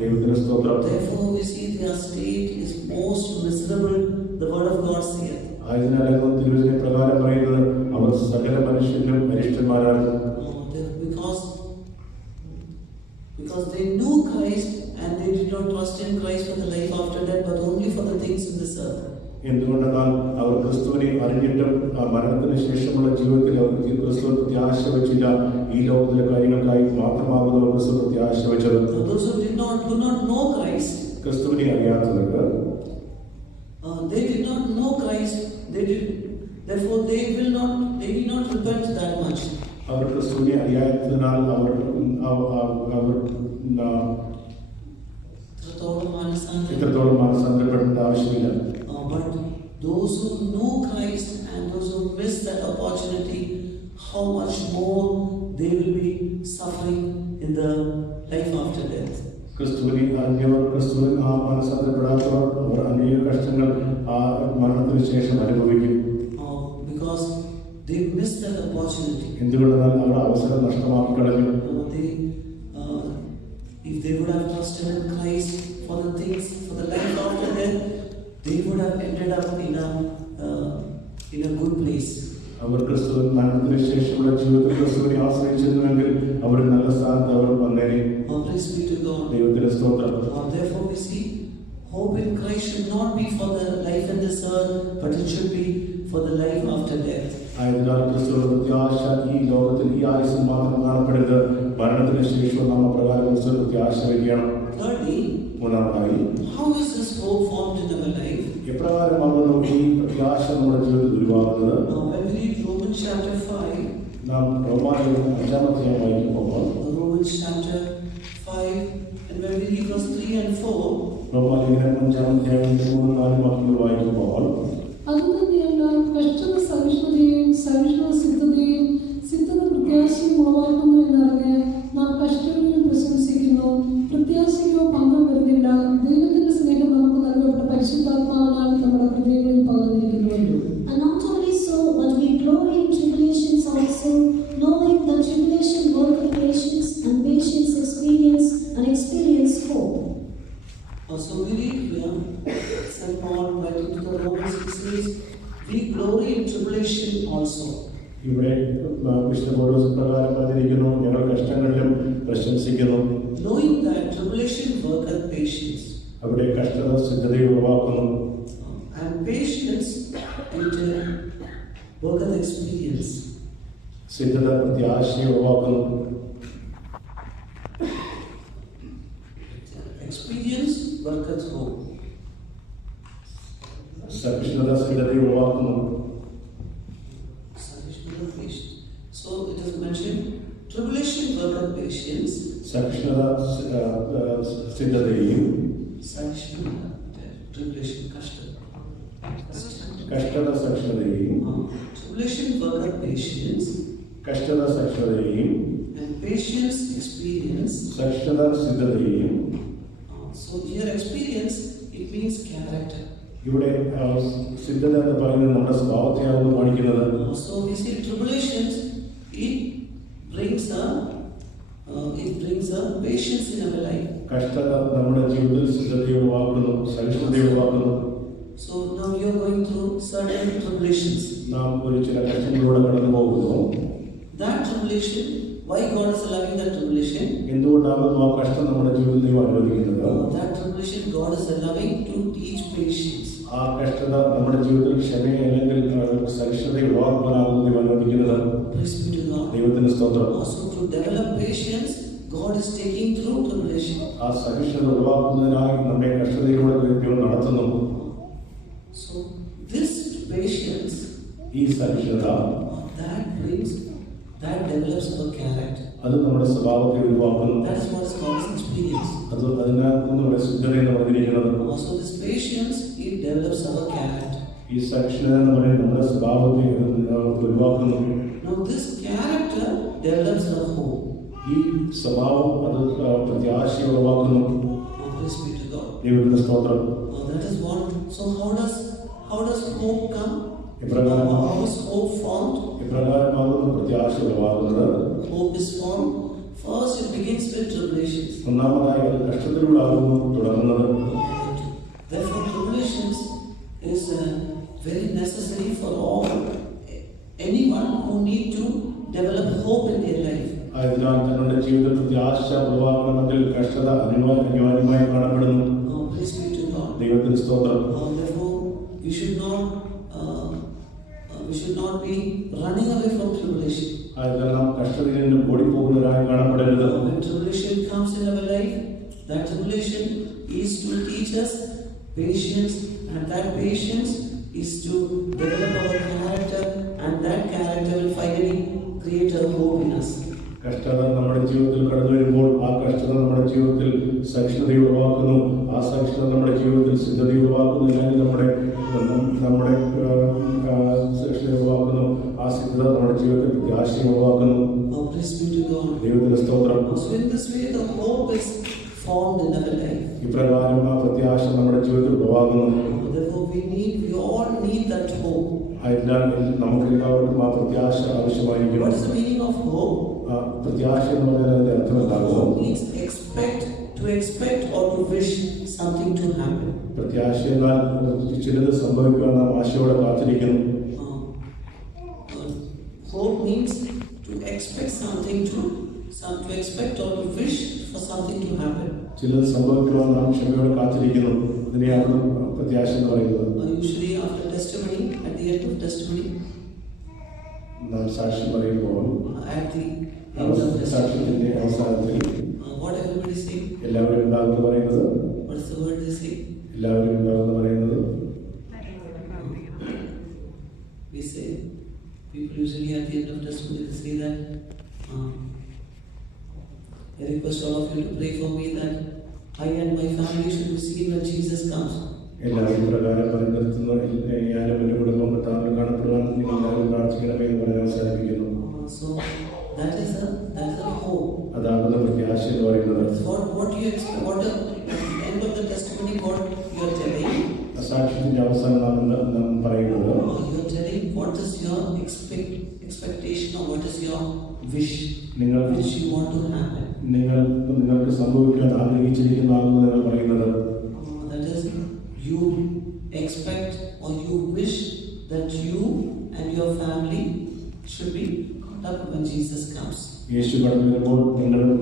ദൈവത്തിന് സ്തോത്രം. Therefore, we see their state is most miserable. The word of God saith. ആയതിനാൽ തിരുവചന പ്രകാരം പറയുന്നത് അവർ സകല മനുഷ്യരിലും അരിഷ്ടന്മാരാണ്. Because they knew Christ and they did not trust in Christ for the life after death, but only for the things in this earth. എന്തുകൊണ്ടെന്നാൽ അവർ ക്രിസ്തുവിനെ അറിഞ്ഞിട്ടും മരണത്തിന് ശേഷമുള്ള ജീവിതത്തിൽ അവർക്ക് ക്രിസ്തുവിൽ പ്രത്യാശ വെച്ചില്ല. ഈ ലോകത്തിലെ കാര്യങ്ങൾക്കായി മാത്രമാകുന്നു അവർ ക്രിസ്തു പ്രത്യാശ വെച്ചത്. Those who do not know Christ, ക്രിസ്തുവിനെ അറിയാത്തവർക്ക് they did not know Christ. Therefore, they did not repent that much. അവർ ക്രിസ്തുവിനെ അറിയാത്തതിനാൽ അവർ ഇത്രത്തോളം മാനസാന്തരപ്പെടേണ്ട ആവശ്യമില്ല. But those who know Christ and those who miss that opportunity, how much more they will be suffering in the life after death. ക്രിസ്തുവിനെ അറിഞ്ഞവർ ക്രിസ്തുവിൽ മാനസാന്തരപ്പെടാത്തവർ അവർ അനേക കഷ്ടങ്ങൾ മരണത്തിന് ശേഷം അനുഭവിക്കും. Because they missed that opportunity. എന്തുകൊണ്ടെന്നാൽ അവർ അവസരം നഷ്ടമാക്കി കളഞ്ഞു. If they would have trusted in Christ for the things, for the life after death, they would have ended up in a good place. അവർ ക്രിസ്തുവിൽ മരണത്തിന് ശേഷമുള്ള ജീവിതത്തിൽ ക്രിസ്തുവിനെ ആശ്രയിച്ചിരുന്നുവെങ്കിൽ അവർ നല്ല സ്ഥാനത്ത് അവർ വന്നേനെ. Praise be to God. ദൈവത്തിന്റെ സ്തോത്രം. Therefore, we see hope in Christ should not be for the life in this earth, but it should be for the life after death. ആയതിനാൽ ക്രിസ്തുവിന്റെ പ്രത്യാശ ഈ ലോകത്തിൽ ഈ ആയുസ്സിൽ മാത്രം കാണപ്പെടരുത്. മരണത്തിന് ശേഷം നാം പ്രകാരം ക്രിസ്തുവിന്റെ പ്രത്യാശ വയ്ക്കണം. Thirdly, മൂന്നാമതായി, how is this hope formed in our life? എപ്രകാരമാകുന്നു ഈ പ്രത്യാശ നമ്മുടെ ജീവിതത്തിൽ ഉരുവാകുന്നത്? When we read Romans chapter 5, നാം റോമാലേഖനം 5-ാം അധ്യായം വായിക്കുമ്പോൾ Romans chapter 5, and when we read verse 3 and 4, റോമാലേഖനം 5-ാം അധ്യായം 3-4 വാക്യങ്ങൾ വായിക്കുമ്പോൾ അതുതന്നെയല്ല കഷ്ടത സഹിഷ്ണുതയും സഹിഷ്ണുത സിദ്ധതയും സിദ്ധത പ്രത്യാശയും ഉളവാക്കുന്നു എന്നറിഞ്ഞ് നാം കഷ്ടങ്ങളിലും പ്രശംസിക്കുന്നു. പ്രത്യാശയ്ക്കോ പങ്കം വരുന്നില്ല. ദൈവത്തിന്റെ സ്നേഹം നമുക്ക് നൽകപ്പെട്ട പരിശുദ്ധാത്മാവിനാൽ നമ്മുടെ ഹൃദയങ്ങളിൽ പകർന്നിരിക്കുന്നുവല്ലോ. And not only so, but we glory in tribulations also, knowing that tribulation worketh patience, and patience experience, and experience hope. So we read here, St. Paul writing to the Romans, he says, we glory in tribulation also. ഇവിടെ വിശുദ്ധ പൗലോസ് പ്രകാരം പറഞ്ഞിരിക്കുന്നു, ഞങ്ങൾ കഷ്ടങ്ങളിലും പ്രശംസിക്കുന്നു. Knowing that tribulation worketh patience. അവിടെ കഷ്ടത സിദ്ധതയെ ഉളവാക്കുന്നു. And patience worketh experience. സിദ്ധത പ്രത്യാശയെ ഉളവാക്കുന്നു. Experience worketh hope. സഹിഷ്ണുത സിദ്ധതയെ ഉളവാക്കുന്നു. So it is mentioned, tribulation worketh patience. സഹിഷ്ണുത സിദ്ധതയും tribulation, kashta. കഷ്ടത സഹിഷ്ണുതയും Tribulation worketh patience, കഷ്ടത സഹിഷ്ണുതയും and patience experience. സഹിഷ്ണുത സിദ്ധതയും. So here experience, it means character. ഇവിടെ സിദ്ധത എന്ന് പറയുന്നത് നമ്മുടെ സ്വഭാവത്തെയാണ് കാണിക്കുന്നത്. So we see tribulations, it brings a patience in our life. കഷ്ടത നമ്മുടെ ജീവിതത്തിൽ സിദ്ധതയെ ഉളവാക്കുന്നു, സഹിഷ്ണുതയെ ഉളവാക്കുന്നു. So now you are going through certain tribulations. നാം ഒരു ചില കഷ്ടങ്ങളിലൂടെ കടന്നു പോകുന്നു. That tribulation, why God is allowing that tribulation? എന്തുകൊണ്ടാകുന്നു ആ കഷ്ടം നമ്മുടെ ജീവിതത്തിൽ അനുവദിക്കുന്നത്? That tribulation God is allowing to teach patience. ആ കഷ്ടത നമ്മുടെ ജീവിതത്തിൽ ക്ഷമയെ അല്ലെങ്കിൽ സഹിഷ്ണുതയെ ഉളവാക്കാനാകുന്നു അനുവദിക്കുന്നത്. Praise be to God. ദൈവത്തിന്റെ സ്തോത്രം. Also to develop patience, God is taking through tribulation. ആ സഹിഷ്ണുത ഉളവാക്കുന്നതിനായി നമ്മെ കഷ്ടതയിലൂടെ ദൈവം നടത്തുന്നു. So this patience, ഈ സഹിഷ്ണുത that develops our character. അത് നമ്മുടെ സ്വഭാവത്തെ ഉരുവാക്കുന്നു. That is what is called as experience. അത് അതിനകത്ത് നമ്മുടെ സിദ്ധതയെ പറഞ്ഞിരിക്കുന്നത്. Also this patience, it develops our character. ഈ സഹിഷ്ണുത എന്ന് പറയുന്നത് നമ്മുടെ സ്വഭാവത്തെ ഉരുവാക്കുന്നു. Now this character develops our hope. ഈ സ്വഭാവം അത് പ്രത്യാശയെ ഉളവാക്കുന്നു. Praise be to God. ദൈവത്തിന്റെ സ്തോത്രം. That is what. So how does hope come? എപ്രകാരം How is hope formed? എപ്രകാരമാകുന്നു പ്രത്യാശ ഉളവാകുന്നത്? Hope is formed. First, it begins with tribulations. ഒന്നാമതായി അത് കഷ്ടത്തിലൂടെയാകുന്നു തുടങ്ങുന്നത്. Therefore, tribulations is very necessary for anyone who need to develop hope in their life. അതിനാൽ തങ്ങളുടെ ജീവിതത്തിൽ പ്രത്യാശ ഉളവാക്കണമെങ്കിൽ കഷ്ടത അനിവാര്യമായി കാണപ്പെടുന്നു. Praise be to God. ദൈവത്തിന്റെ സ്തോത്രം. Therefore, we should not be running away from tribulation. അതിനാൽ നാം കഷ്ടതയിൽ നിന്നും ഓടിപ്പോകുന്നവരായി കാണപ്പെടരുത്. When tribulation comes in our life, that tribulation is to teach us patience, and that patience is to develop our character, and that character will finally create a hope in us. കഷ്ടത നമ്മുടെ ജീവിതത്തിൽ കടന്നു വരുമ്പോൾ ആ കഷ്ടത നമ്മുടെ ജീവിതത്തിൽ സഹിഷ്ണുതയെ ഉളവാക്കുന്നു. ആ സഹിഷ്ണുത നമ്മുടെ ജീവിതത്തിൽ സിദ്ധതയെ ഉളവാക്കുന്നു. അല്ലെങ്കിൽ നമ്മുടെ സഹിഷ്ണുതയെ ഉളവാക്കുന്നു. ആ സിദ്ധത നമ്മുടെ ജീവിതത്തിൽ പ്രത്യാശയെ ഉളവാക്കുന്നു. Praise be to God. ദൈവത്തിന്റെ സ്തോത്രം. So in this way, the hope is formed in our life. ഇപ്രകാരം ആ പ്രത്യാശ നമ്മുടെ ജീവിതത്തിൽ ഉളവാകുന്നു. Therefore, we all need that hope. അതിനാൽ നമുക്ക് എല്ലാവർക്കും ആ പ്രത്യാശ ആവശ്യമായിരിക്കണം. What is the meaning of hope? പ്രത്യാശ എന്ന് പറയുന്നതിന്റെ അർത്ഥം എന്താകുന്നു? Hope means to expect or to wish something to happen. പ്രത്യാശ എന്നാൽ ചിലത് സംഭവിക്കാൻ നാം ആശയോടെ കാത്തിരിക്കുന്നു. Hope means to expect something to expect or to wish for something to happen. ചിലത് സംഭവിക്കുവാൻ നാം ക്ഷമയോടെ കാത്തിരിക്കുന്നു. അതിനെയാണ് പ്രത്യാശ എന്ന് പറയുന്നത്. Usually after testimony, at the end of testimony, നാം സാക്ഷ്യം പറയുമ്പോൾ at the end of testimony, സാക്ഷ്യത്തിന്റെ അവസാനത്തിൽ what everybody say? എല്ലാവരും ഉണ്ടാകുന്നു പറയുന്നത്. What is the word they say? എല്ലാവരും ഉണ്ടാകുന്നു പറയുന്നത്. We say, people usually at the end of testimony they say that I request all of you to pray for me that I and my family should be seen when Jesus comes. എല്ലാവരും പ്രകാരം പറഞ്ഞു നിർത്തുന്നു. ഞാനും എൻ്റെ കുടുംബം താങ്കൾ കാണപ്പെടുവാൻ നിങ്ങൾ എല്ലാവരും പ്രാർത്ഥിക്കണമേ എന്ന് പറഞ്ഞ് അവസാനിപ്പിക്കുന്നു. So that is a hope. അതാകുന്ന പ്രത്യാശ എന്ന് പറയുന്നത്. What do you expect? What at the end of the testimony, what you are telling? സാക്ഷ്യത്തിന്റെ അവസാനം നാം പറയുന്നത്. You are telling what is your expectation or what is your wish, which you want to happen. നിങ്ങൾക്ക് സംഭവിക്കാൻ ആഗ്രഹിച്ചിരിക്കുന്നതാണെന്ന് നിങ്ങൾ പറയുന്നത്. That is, you expect or you wish that you and your family should be caught up when Jesus comes. യേശു കടന്നു വരുമ്പോൾ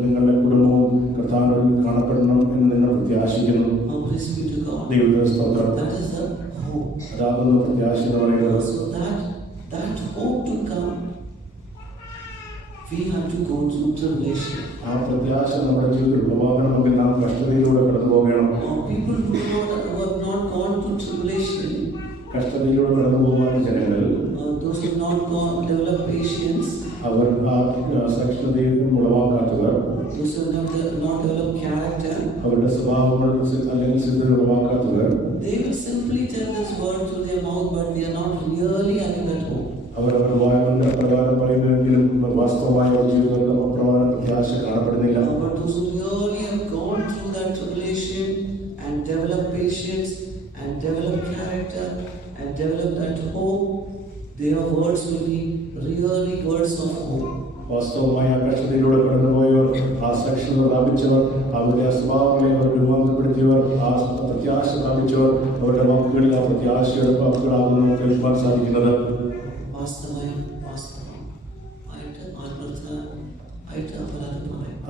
നിങ്ങളുടെ കുടുംബവും കർത്താവിനോട് കാണപ്പെടണം എന്ന് നിങ്ങൾ പ്രത്യാശിക്കുന്നു. Praise be to God. ദൈവത്തിന്റെ സ്തോത്രം. That is the hope. അതാകുന്ന പ്രത്യാശ എന്ന് പറയുന്നത്. So that hope to come, we have to go through tribulation. ആ പ്രത്യാശ നമ്മുടെ ജീവിതത്തിൽ ഉളവാകണമെങ്കിൽ നാം കഷ്ടതയിലൂടെ കടന്നു പോകണം. People who have not gone to tribulation, കഷ്ടതയിലൂടെ കടന്നു പോകുന്ന ജനങ്ങൾ, those who have not developed patience, അവർ ആ സഹിഷ്ണുതയും ഉളവാക്കാത്തവർ, those who have not developed character, അവരുടെ സ്വഭാവങ്ങൾ അല്ലെങ്കിൽ സിദ്ധത ഉളവാക്കാത്തവർ, they will simply tell this word through their mouth, but they are not really having that hope. അവരവരുടെ വായുവിന്റെ പ്രകാരം പറയുന്നതെങ്കിലും വാസ്തവമായ ജീവിതത്തിൽ അപ്രമാണ പ്രത്യാശ കാണപ്പെടുന്നില്ല. But those who really have gone through that tribulation and developed patience and developed character and developed that hope, their words will be really words of hope. വാസ്തവമായ കഷ്ടതയിലൂടെ കടന്നുപോയവർ, ആ സഹിഷ്ണുത പ്രാപിച്ചവർ, അവരുടെ സ്വഭാവങ്ങളെ അവർ രൂപാന്തരപ്പെടുത്തിയവർ, ആ പ്രത്യാശ പ്രാപിച്ചവർ, അവരുടെ വാക്കുകളിൽ ആ പ്രത്യാശയുടെ വാക്കുകളാകുന്നു നമുക്ക് കേൾക്കാൻ സാധിക്കുന്നത്.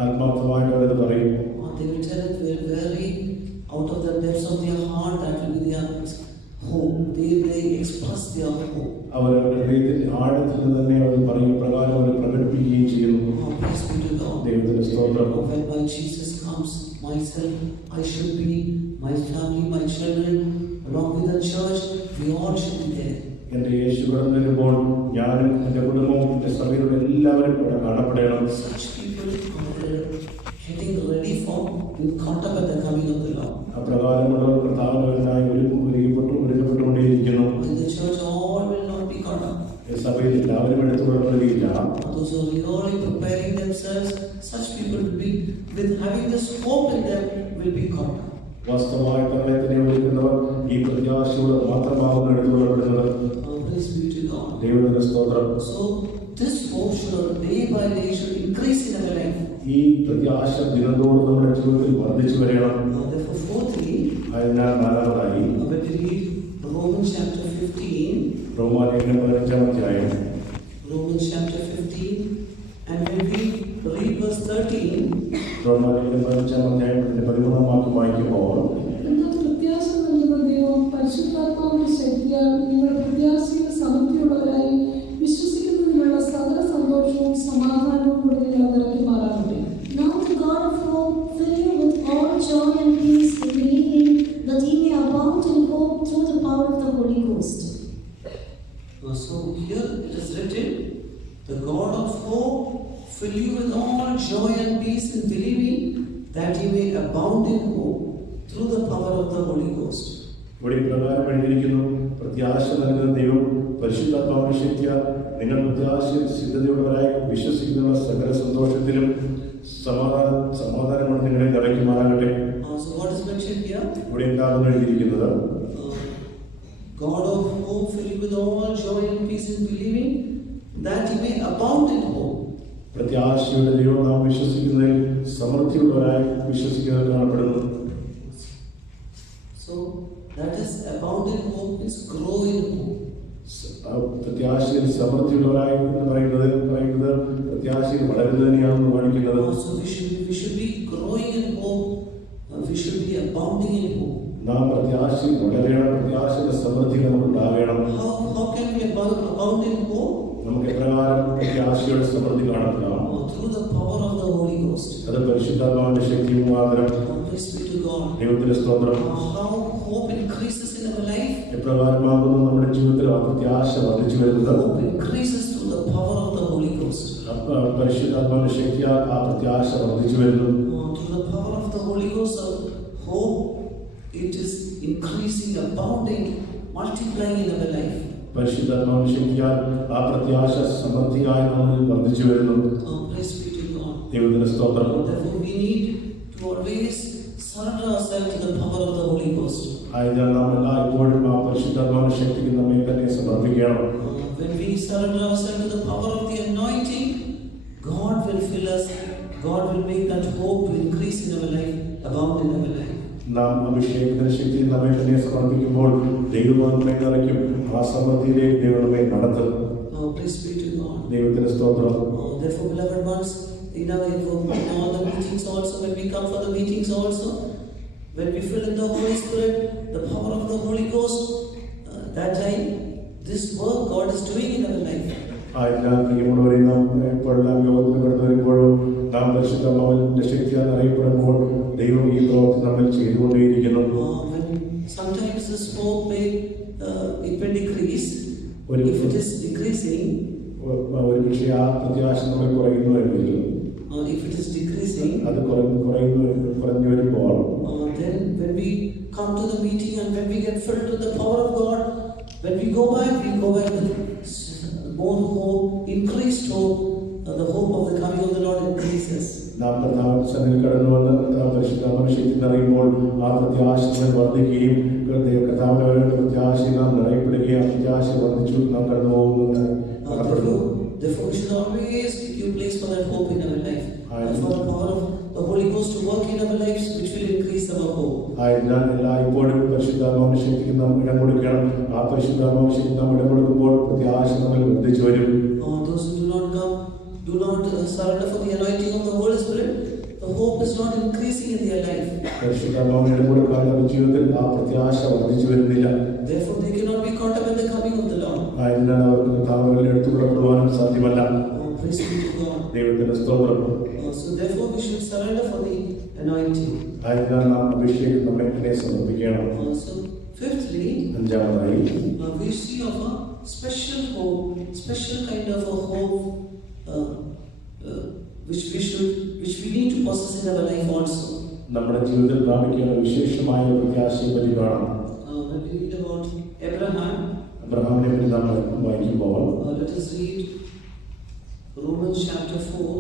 ആത്മാർത്ഥമായിട്ട് അവരത് പറയും. They will tell it very out of the depths of their heart. That will be their hope. They express their hope. അവരവരുടെ ഹൃദയത്തിന്റെ ആഴത്തിൽ നിന്ന് തന്നെ അവർ പറയും പ്രകാരം അവർ പ്രകടിപ്പിക്കുകയും ചെയ്യുന്നു. ദൈവത്തിന്റെ സ്തോത്രം. When my Jesus comes, myself, I should be, my family, my children, along with the church, we all should be there. എന്റെ യേശു കടന്നു വരുമ്പോൾ ഞാനും എന്റെ കുടുംബവും എന്റെ സഭയിലുള്ള എല്ലാവരും അവിടെ കാണപ്പെടണം. Such people are getting ready for being caught up at the coming of the Lord. അപ്രകാരമുള്ളവർ കർത്താവിനായി ഒരുക്കപ്പെട്ടുകൊണ്ടേയിരിക്കുന്നു. In the church, all will not be caught up. സഭയിൽ എല്ലാവരും എടുത്തുകൊള്ളപ്പെടുകയില്ല. Those who are really preparing themselves, such people will be, with having this hope in them, will be caught up. വാസ്തവമായ പ്രളയത്തിനെ ഒരുക്കുന്നവർ ഈ പ്രത്യാശയോട് മാത്രമാകുന്നു എടുത്തുകൊള്ളപ്പെടുന്നത്. Praise be to God. ദൈവത്തിന്റെ സ്തോത്രം. So this hope should day by day should increase in our life. ഈ പ്രത്യാശ ദിനത്തോട് നമ്മുടെ ജീവിതത്തിൽ വർദ്ധിച്ചു വരണം. Therefore, fourthly, അതിനാൽ നാലാമതായി when we read Romans chapter 15, റോമാലേഖനം 15-ാം അധ്യായം, Romans chapter 15, and when we read verse 13, റോമാലേഖനം 15-ാം അധ്യായം 13-ാം വാക്യം വായിക്കുമ്പോൾ, എന്നാൽ പ്രത്യാശ നൽകുന്ന ദൈവം പരിശുദ്ധാത്മാവിന്റെ ശക്തിയാൽ നിങ്ങളുടെ പ്രത്യാശയിൽ സമൃദ്ധിയുള്ളവരായി വിശ്വസിക്കുന്നതിനുള്ള സകല സന്തോഷവും സമാധാനവും കൂടെ നിങ്ങളെ നിറയ്ക്കുമാറാകട്ടെ. Now the God of hope fill you with all joy and peace in believing, that ye may abound in hope through the power of the Holy Ghost. so here it is written, the God of hope fill you with all joy and peace in believing, that ye may abound in hope through the power of the Holy Ghost. ഇവിടെ പ്രകാരം എഴുതിയിരിക്കുന്നു, പ്രത്യാശ നൽകുന്ന ദൈവം പരിശുദ്ധാത്മാവിന്റെ ശക്തിയാൽ നിങ്ങൾ പ്രത്യാശയിൽ സിദ്ധതയുള്ളവരായി വിശ്വസിക്കുന്ന സകല സന്തോഷത്തിലും സമാധാനം കൊണ്ട് നിങ്ങളെ നിറയ്ക്കുമാറാകട്ടെ. So what is mentioned here? ഇവിടെ എന്താണെന്ന് എഴുതിയിരിക്കുന്നത്, God of hope fill you with all joy and peace in believing, that ye may abound in hope. പ്രത്യാശയുടെ ദൈവം നാം വിശ്വസിക്കുന്നതിൽ സമൃദ്ധിയുള്ളവരായി വിശ്വസിക്കുന്നത് കാണപ്പെടുന്നു. So that is abound in hope is grow in hope. പ്രത്യാശയിൽ സമൃദ്ധിയുള്ളവരായി എന്ന് പറയുന്നത് പ്രത്യാശയിൽ വളരുന്നതിനെയാണെന്ന് കാണിക്കുന്നത്. So we should be growing in hope. We should be abounding in hope. നാം പ്രത്യാശയിൽ വളരണം, പ്രത്യാശയുടെ സമൃദ്ധി നമുക്ക് ഉണ്ടാകണം. How can we abound in hope? നമുക്ക് എപ്രകാരം പ്രത്യാശയുടെ സമൃദ്ധി കാണപ്പെടാം? Through the power of the Holy Ghost. അത് പരിശുദ്ധാത്മാവിന്റെ ശക്തി മുഖാന്തരം. Praise be to God. ദൈവത്തിന്റെ സ്തോത്രം. How hope increases in our life. എപ്രകാരമാകുന്നു നമ്മുടെ ജീവിതത്തിൽ ആ പ്രത്യാശ വർദ്ധിച്ചു വരുന്നത്? Hope increases through the power of the Holy Ghost. പരിശുദ്ധാത്മാവിന്റെ ശക്തിയാൽ ആ പ്രത്യാശ വർദ്ധിച്ചു വരുന്നു. Through the power of the Holy Ghost, hope, it is increasing, abounding, multiplying in our life. പരിശുദ്ധാത്മാവിന്റെ ശക്തിയാൽ ആ പ്രത്യാശ സമൃദ്ധിയായി നമ്മിൽ വർദ്ധിച്ചു വരുന്നു. Praise be to God. ദൈവത്തിന്റെ സ്തോത്രം. Therefore, we need to always surrender ourselves to the power of the Holy Ghost. ആയതിനാൽ നാം എല്ലായ്പ്പോഴും ആ പരിശുദ്ധാത്മാവിന്റെ ശക്തിക്ക് നമ്മെ തന്നെ സമർപ്പിക്കണം. When we surrender ourselves to the power of the anointing, God will fill us. God will make that hope to increase in our life, abound in our life. നാം അഭിഷേകത്തിന്റെ ശക്തി നമ്മെ തന്നെ സമർപ്പിക്കുമ്പോൾ ദൈവം നമ്മെ നിറയ്ക്കും. ആ സമൃദ്ധിയിലേക്ക് ദൈവം നമ്മെ നടത്തും. Praise be to God. ദൈവത്തിന്റെ സ്തോത്രം. Therefore, beloved ones, in all the meetings also, when we come for the meetings also, when we fill in the Holy Spirit, the power of the Holy Ghost, that time, this work God is doing in our life. ആയതിനാൽ പ്രിയമുള്ളവരെ, നാം എപ്പോഴെല്ലാം യോഗത്തിന് കടന്നു വരുമ്പോഴും നാം പരിശുദ്ധാത്മാവിന്റെ ശക്തിയാൽ അറിയപ്പെടുമ്പോൾ ദൈവം ഈ പ്രവൃത്തി നമ്മൾ ചെയ്തുകൊണ്ടേയിരിക്കുന്നു. Sometimes this hope it may decrease. If it is decreasing, ഒരു പക്ഷേ ആ പ്രത്യാശ നമ്മൾ കുറയുന്നു എങ്കിൽ, if it is decreasing, അത് കുറഞ്ഞു വരുമ്പോൾ then when we come to the meeting and when we get filled with the power of God, when we go back with more hope, increased hope. The hope of the coming of the Lord increases. നാം കർത്താവിന്റെ സന്നിധിയിൽ കടന്നു വന്ന് പരിശുദ്ധാത്മാവിന്റെ ശക്തി നിറയുമ്പോൾ ആ പ്രത്യാശ വർദ്ധിക്കുകയും കർത്താവിന്റെ വരവിന്റെ പ്രത്യാശ നാം നിറയപ്പെടുകയും ആ പ്രത്യാശ വർദ്ധിച്ചു നാം കടന്നു പോകുന്നത് കാണപ്പെടുന്നു. Therefore, we should always give place for that hope in our life, and for the power of the Holy Ghost to work in our lives, which will increase our hope. ആയതിനാൽ എല്ലായ്പ്പോഴും പരിശുദ്ധാത്മാവിന്റെ ശക്തിക്ക് നാം ഇടം കൊടുക്കണം. ആ പരിശുദ്ധാത്മാവിന്റെ ശക്തി നാം ഇടം കൊടുക്കുമ്പോൾ പ്രത്യാശ നമ്മൾ വർദ്ധിച്ചു വരും. Those who do not surrender for the anointing of the Holy Spirit, the hope is not increasing in their life. പരിശുദ്ധാത്മാവിന് ഇടം കൊടുക്കാതെ അവരുടെ ജീവിതത്തിൽ ആ പ്രത്യാശ വർദ്ധിച്ചു വരുന്നില്ല. Therefore, they cannot be caught up in the coming of the Lord. ആയതിനാൽ അവർക്ക് കർത്താവിൽ എടുത്തുകൊള്ളപ്പെടുവാനും സാധ്യമല്ല. Praise be to God. ദൈവത്തിന്റെ സ്തോത്രം. So therefore, we should surrender for the anointing. ആയതിനാൽ നാം അഭിഷേകം നമ്മെ സമർപ്പിക്കണം. So fifthly, അഞ്ചാമതായി we see of a special hope, special kind of a hope, which we need to possess in our life also. നമ്മുടെ ജീവിതത്തിൽ പ്രാപിക്കേണ്ട വിശേഷമായ പ്രത്യാശയെ പറ്റി കാണാം. When we read about Abraham, അബ്രഹാമിനെ പറ്റി നാം വായിക്കുമ്പോൾ let us read Romans chapter 4.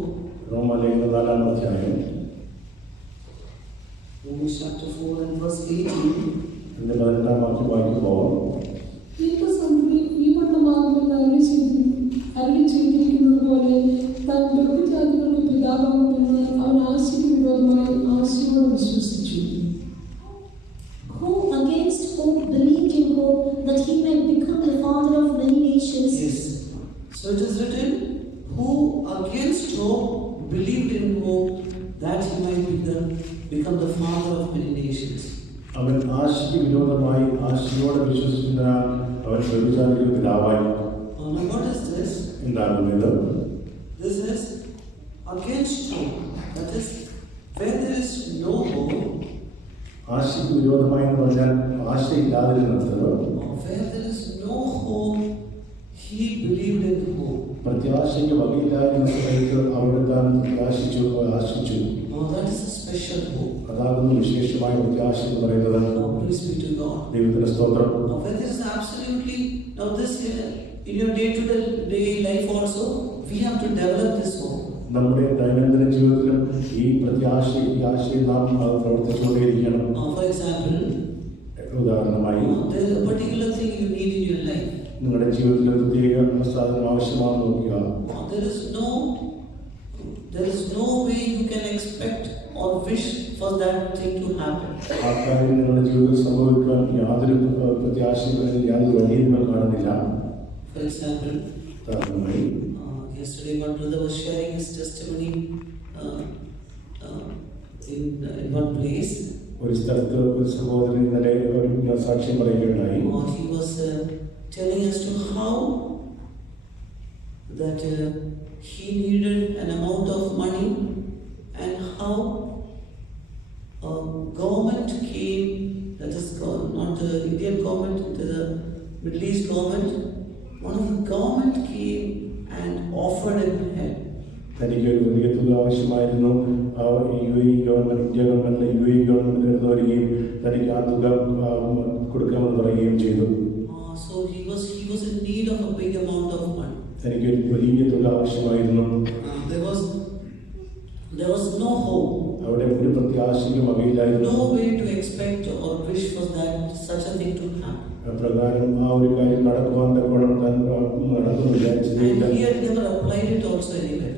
റോമാലേഖനം 4-ാം അധ്യായം Romans chapter 4 and verse 18. 18-ാം വാക്യം വായിക്കുമ്പോൾ ദൈവസന്നിധി ഈ പട്ടമാകുമെന്ന് അരുളി ചെയ്തിരിക്കുന്നത് പോലെ താൻ ബഹുജാതികളുടെ പിതാവാകുമെന്ന് അവൻ ആശയ്ക്ക് വിരോധമായി ആശയോടെ വിശ്വസിച്ചു. Who against hope believed in hope that he might become the father of many nations. Yes. So it is written, who against hope believed in hope that he might become the father of many nations. അവൻ ആശയ്ക്ക് വിരോധമായി ആശയോടെ വിശ്വസിക്കുന്നതിനാൽ അവൻ ബഹുജാതികളുടെ പിതാവായി. Now what is this? എന്താണ് ഇത്? This is against hope. That is, where there is no hope, ആശയ്ക്ക് വിരോധമായി എന്ന് പറഞ്ഞാൽ ആശയില്ലാതിരുന്നത്. where there is no hope, he believed in hope. പ്രത്യാശയ്ക്ക് വകയില്ലാതിരുന്ന സമയത്ത് അവിടെ താൻ പ്രത്യാശിച്ചു ആശിച്ചു. That is a special hope. അതാകുന്നു വിശേഷമായ പ്രത്യാശ എന്ന് പറയുന്നത്. Praise be to God. ദൈവത്തിന്റെ സ്തോത്രം. Where there is absolutely, now this in your day-to-day life also, we have to develop this hope. നമ്മുടെ ദൈനംദിന ജീവിതത്തിലും ഈ ആശയെ നാം പ്രവർത്തിച്ചുകൊണ്ടേയിരിക്കണം. For example, ഉദാഹരണമായി there is a particular thing you need in your life. നിങ്ങളുടെ ജീവിതത്തിൽ പ്രത്യേക സാധനം ആവശ്യമാണെന്ന് നോക്കുക. There is no way you can expect or wish for that thing to happen. ആ കാര്യം നിങ്ങളുടെ ജീവിതത്തിൽ സംഭവിക്കാൻ യാതൊരു പ്രത്യാശയും യാതൊരു വഴിയും കാണുന്നില്ല. For example, ഉദാഹരണമായി yesterday one brother was sharing his testimony in one place. ഒരു സ്ഥലത്ത് ഒരു സഹോദരൻ ഇന്നലെ ഒരു സാക്ഷ്യം പറയുകയുണ്ടായി. He was telling us to how that he needed an amount of money and how government came, that is not the Indian government, the Middle East government, one of the government came and offered him help. തനിക്ക് ഒരു വലിയ തുക ആവശ്യമായിരുന്നു. India government എടുത്തു വരികയും തനിക്ക് ആ തുക കൊടുക്കാമെന്ന് പറയുകയും ചെയ്തു. So he was in need of a big amount of money. തനിക്ക് ഒരു വലിയ തുക ആവശ്യമായിരുന്നു. There was no hope. അവിടെ ഒരു പ്രത്യാശയും വകയില്ലായിരുന്നു. No way to expect or wish for that such a thing to happen. പ്രകാരം ആ ഒരു കാര്യം നടക്കുവാൻ നടന്നു വിചാരിച്ചതില്ല. And he had never applied it also anywhere.